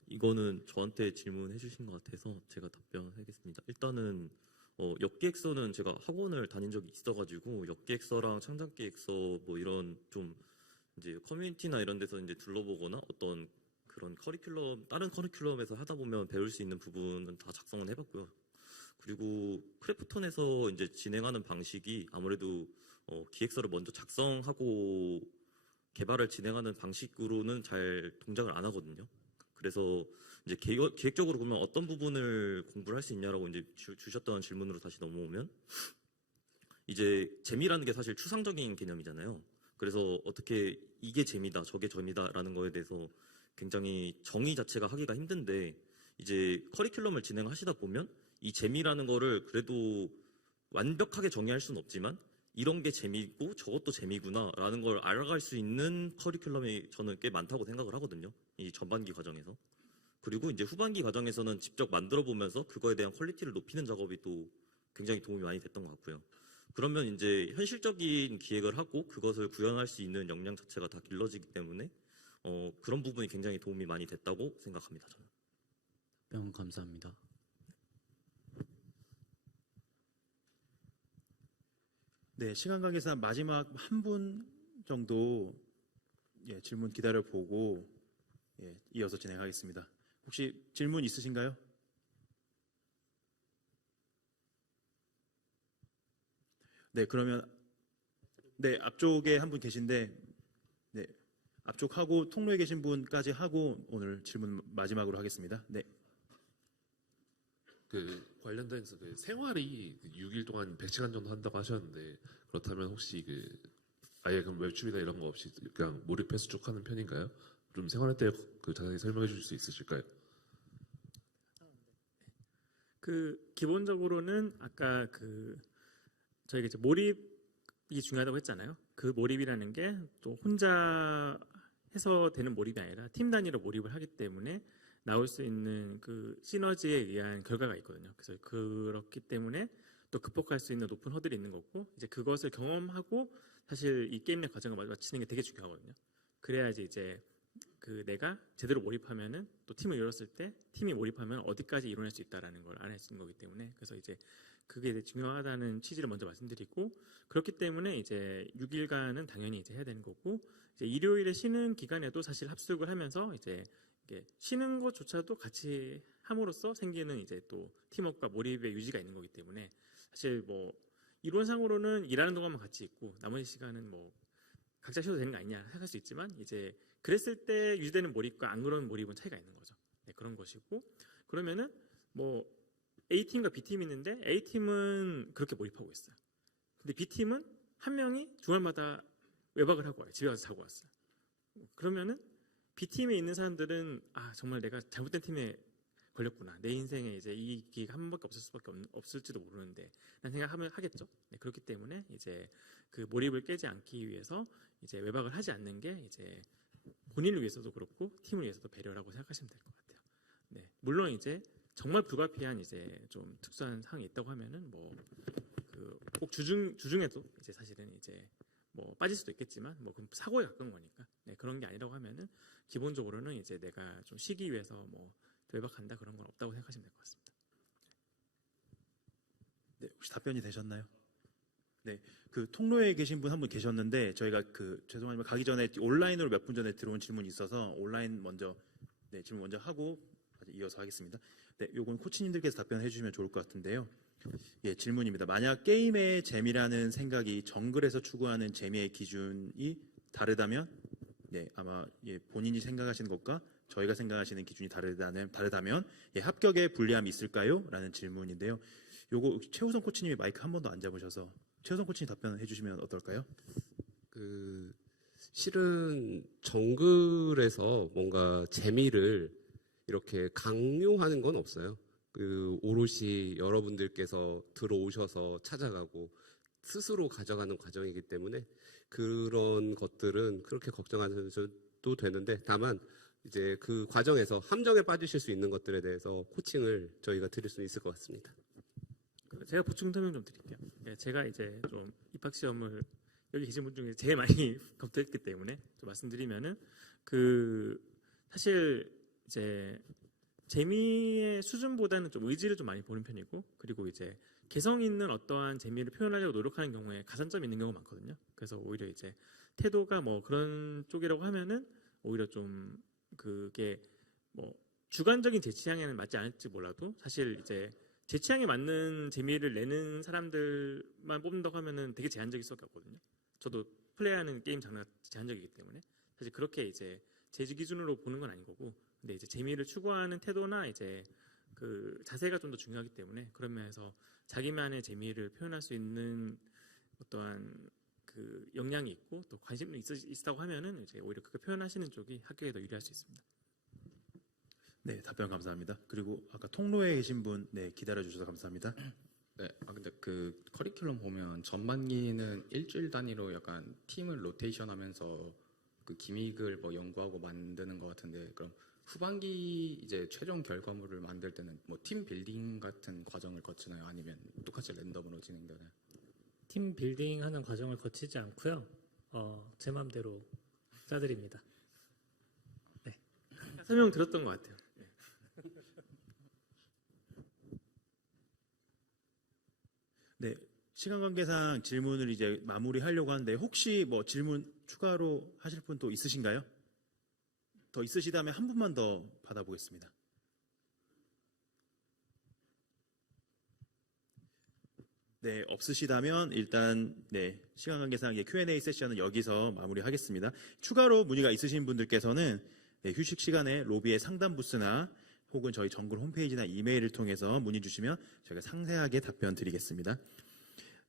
이거는 저한테 질문해 주신 것 같아서 제가 답변하겠습니다. 일단은 역기획서는 제가 학원을 다닌 적이 있어가지고 역기획서랑 창작기획서 뭐 이런 좀 이제 커뮤니티나 이런 데서 이제 둘러보거나 어떤 그런 다른 커리큘럼에서 하다 보면 배울 수 있는 부분은 다 작성은 해봤고요. 그리고 크래프톤에서 이제 진행하는 방식이 아무래도 기획서를 먼저 작성하고 개발을 진행하는 방식으로는 잘 동작을 안 하거든요. 그래서 이제 기획적으로 보면 어떤 부분을 공부를 할 수 있냐라고 이제 주셨던 질문으로 다시 넘어오면 이제 재미라는 게 사실 추상적인 개념이잖아요. 그래서 어떻게 이게 재미다, 저게 재미다라는 거에 대해서 굉장히 정의 자체가 하기가 힘든데 이제 커리큘럼을 진행하시다 보면 이 재미라는 거를 그래도 완벽하게 정의할 수는 없지만 이런 게 재미고 저것도 재미구나라는 걸 알아갈 수 있는 커리큘럼이 저는 꽤 많다고 생각을 하거든요. 이 전반기 과정에서. 그리고 이제 후반기 과정에서는 직접 만들어 보면서 그거에 대한 퀄리티를 높이는 작업이 또 굉장히 도움이 많이 됐던 것 같고요. 그러면 이제 현실적인 기획을 하고 그것을 구현할 수 있는 역량 자체가 다 길러지기 때문에 그런 부분이 굉장히 도움이 많이 됐다고 생각합니다. 저는. 답변 감사합니다. 네, 시간 관계상 마지막 한 분 정도 질문 기다려 보고 이어서 진행하겠습니다. 혹시 질문 있으신가요? 네, 그러면 앞쪽에 한 분 계신데 앞쪽 하고 통로에 계신 분까지 하고 오늘 질문 마지막으로 하겠습니다. 네. 그 관련돼서 그 생활이 6일 동안 100시간 정도 한다고 하셨는데 그렇다면 혹시 아예 그럼 외출이나 이런 거 없이 그냥 몰입해서 쭉 하는 편인가요? 좀 생활할 때 그 자세히 설명해 주실 수 있으실까요? 그 기본적으로는 아까 저희가 이제 몰입이 중요하다고 했잖아요. 그 몰입이라는 게 또 혼자 해서 되는 몰입이 아니라 팀 단위로 몰입을 하기 때문에 나올 수 있는 그 시너지에 의한 결과가 있거든요. 그래서 그렇기 때문에 또 극복할 수 있는 높은 허들이 있는 거고 이제 그것을 경험하고 사실 이 게임 내 과정을 마치는 게 되게 중요하거든요. 그래야지 이제 내가 제대로 몰입하면은 또 팀을 이뤘을 때 팀이 몰입하면 어디까지 이뤄낼 수 있다라는 걸 알아낼 수 있는 거기 때문에 그래서 이제 그게 이제 중요하다는 취지를 먼저 말씀드리고 그렇기 때문에 이제 6일간은 당연히 이제 해야 되는 거고 이제 일요일에 쉬는 기간에도 사실 합숙을 하면서 이제 쉬는 것조차도 같이 함으로써 생기는 이제 또 팀워크와 몰입의 유지가 있는 거기 때문에 사실 뭐 이론상으로는 일하는 동안만 같이 있고 나머지 시간은 뭐 각자 쉬어도 되는 거 아니냐 생각할 수 있지만 이제 그랬을 때 유지되는 몰입과 안 그런 몰입은 차이가 있는 거죠. 네, 그런 것이고 그러면은 뭐 A팀과 B팀이 있는데 A팀은 그렇게 몰입하고 있어요. 근데 B팀은 한 명이 주말마다 외박을 하고 와요. 집에 가서 자고 왔어요. 그러면은 B팀에 있는 사람들은 정말 내가 잘못된 팀에 걸렸구나. 내 인생에 이제 이 기회가 한 번밖에 없을지도 모르는데 라는 생각하면 하겠죠. 네, 그렇기 때문에 이제 그 몰입을 깨지 않기 위해서 이제 외박을 하지 않는 게 이제 본인을 위해서도 그렇고 팀을 위해서도 배려라고 생각하시면 될 것 같아요. 네, 물론 이제 정말 불가피한 이제 좀 특수한 상황이 있다고 하면은 뭐 꼭 주중에도 이제 사실은 이제 뭐 빠질 수도 있겠지만 뭐 그럼 사고에 가까운 거니까 네, 그런 게 아니라고 하면은 기본적으로는 이제 내가 좀 쉬기 위해서 뭐 외박한다 그런 건 없다고 생각하시면 될 것 같습니다. 네, 혹시 답변이 되셨나요? 네, 그 통로에 계신 분 한 분 계셨는데 저희가 그 죄송하지만 가기 전에 온라인으로 몇 분 전에 들어온 질문이 있어서 온라인 먼저 네, 질문 먼저 하고 이어서 하겠습니다. 네, 요건 코치님들께서 답변해 주시면 좋을 것 같은데요. 예, 질문입니다. 만약 게임의 재미라는 생각이 정글에서 추구하는 재미의 기준이 다르다면, 네, 아마 예, 본인이 생각하시는 것과 저희가 생각하시는 기준이 다르다면 예, 합격에 불리함이 있을까요? 라는 질문인데요. 요거 최우선 코치님이 마이크 한 번도 안 잡으셔서 최우선 코치님 답변해 주시면 어떨까요? 그 실은 정글에서 뭔가 재미를 이렇게 강요하는 건 없어요. 그 오롯이 여러분들께서 들어오셔서 찾아가고 스스로 가져가는 과정이기 때문에 그런 것들은 그렇게 걱정 안 하셔도 되는데, 다만 이제 그 과정에서 함정에 빠지실 수 있는 것들에 대해서 코칭을 저희가 드릴 수 있을 것 같습니다. 제가 보충 설명 좀 드릴게요. 네, 제가 이제 좀 입학 시험을 여기 계신 분 중에 제일 많이 검토했기 때문에 좀 말씀드리면은 그 사실 이제 재미의 수준보다는 좀 의지를 좀 많이 보는 편이고, 그리고 이제 개성 있는 어떠한 재미를 표현하려고 노력하는 경우에 가산점이 있는 경우가 많거든요. 그래서 오히려 이제 태도가 뭐 그런 쪽이라고 하면은 오히려 좀 그게 뭐 주관적인 제 취향에는 맞지 않을지 몰라도 사실 이제 제 취향에 맞는 재미를 내는 사람들만 뽑는다고 하면은 되게 제한적일 수밖에 없거든요. 저도 플레이하는 게임 장르가 제한적이기 때문에 사실 그렇게 이제 제 기준으로 보는 건 아닌 거고, 근데 이제 재미를 추구하는 태도나 이제 그 자세가 좀 더 중요하기 때문에 그런 면에서 자기만의 재미를 표현할 수 있는 어떠한 그 역량이 있고 또 관심도 있다고 하면은 이제 오히려 그렇게 표현하시는 쪽이 합격에 더 유리할 수 있습니다. 네, 답변 감사합니다. 그리고 아까 통로에 계신 분, 네, 기다려 주셔서 감사합니다. 네, 근데 그 커리큘럼 보면 전반기는 일주일 단위로 약간 팀을 로테이션하면서 그 기믹을 뭐 연구하고 만드는 것 같은데, 그럼 후반기 이제 최종 결과물을 만들 때는 뭐 팀 빌딩 같은 과정을 거치나요? 아니면 똑같이 랜덤으로 진행되나요? 팀 빌딩하는 과정을 거치지 않고요. 제 마음대로 짜드립니다. 네. 설명 들었던 것 같아요. 네, 시간 관계상 질문을 이제 마무리하려고 하는데 혹시 뭐 질문 추가로 하실 분 또 있으신가요? 더 있으시다면 한 분만 더 받아보겠습니다. 네, 없으시다면 일단 네, 시간 관계상 Q&A 세션은 여기서 마무리하겠습니다. 추가로 문의가 있으신 분들께서는 네, 휴식 시간에 로비의 상담 부스나 혹은 저희 정글 홈페이지나 이메일을 통해서 문의 주시면 저희가 상세하게 답변 드리겠습니다.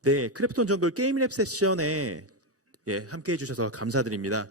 네, 크래프톤 정글 게임랩 세션에 함께 해주셔서 감사드립니다.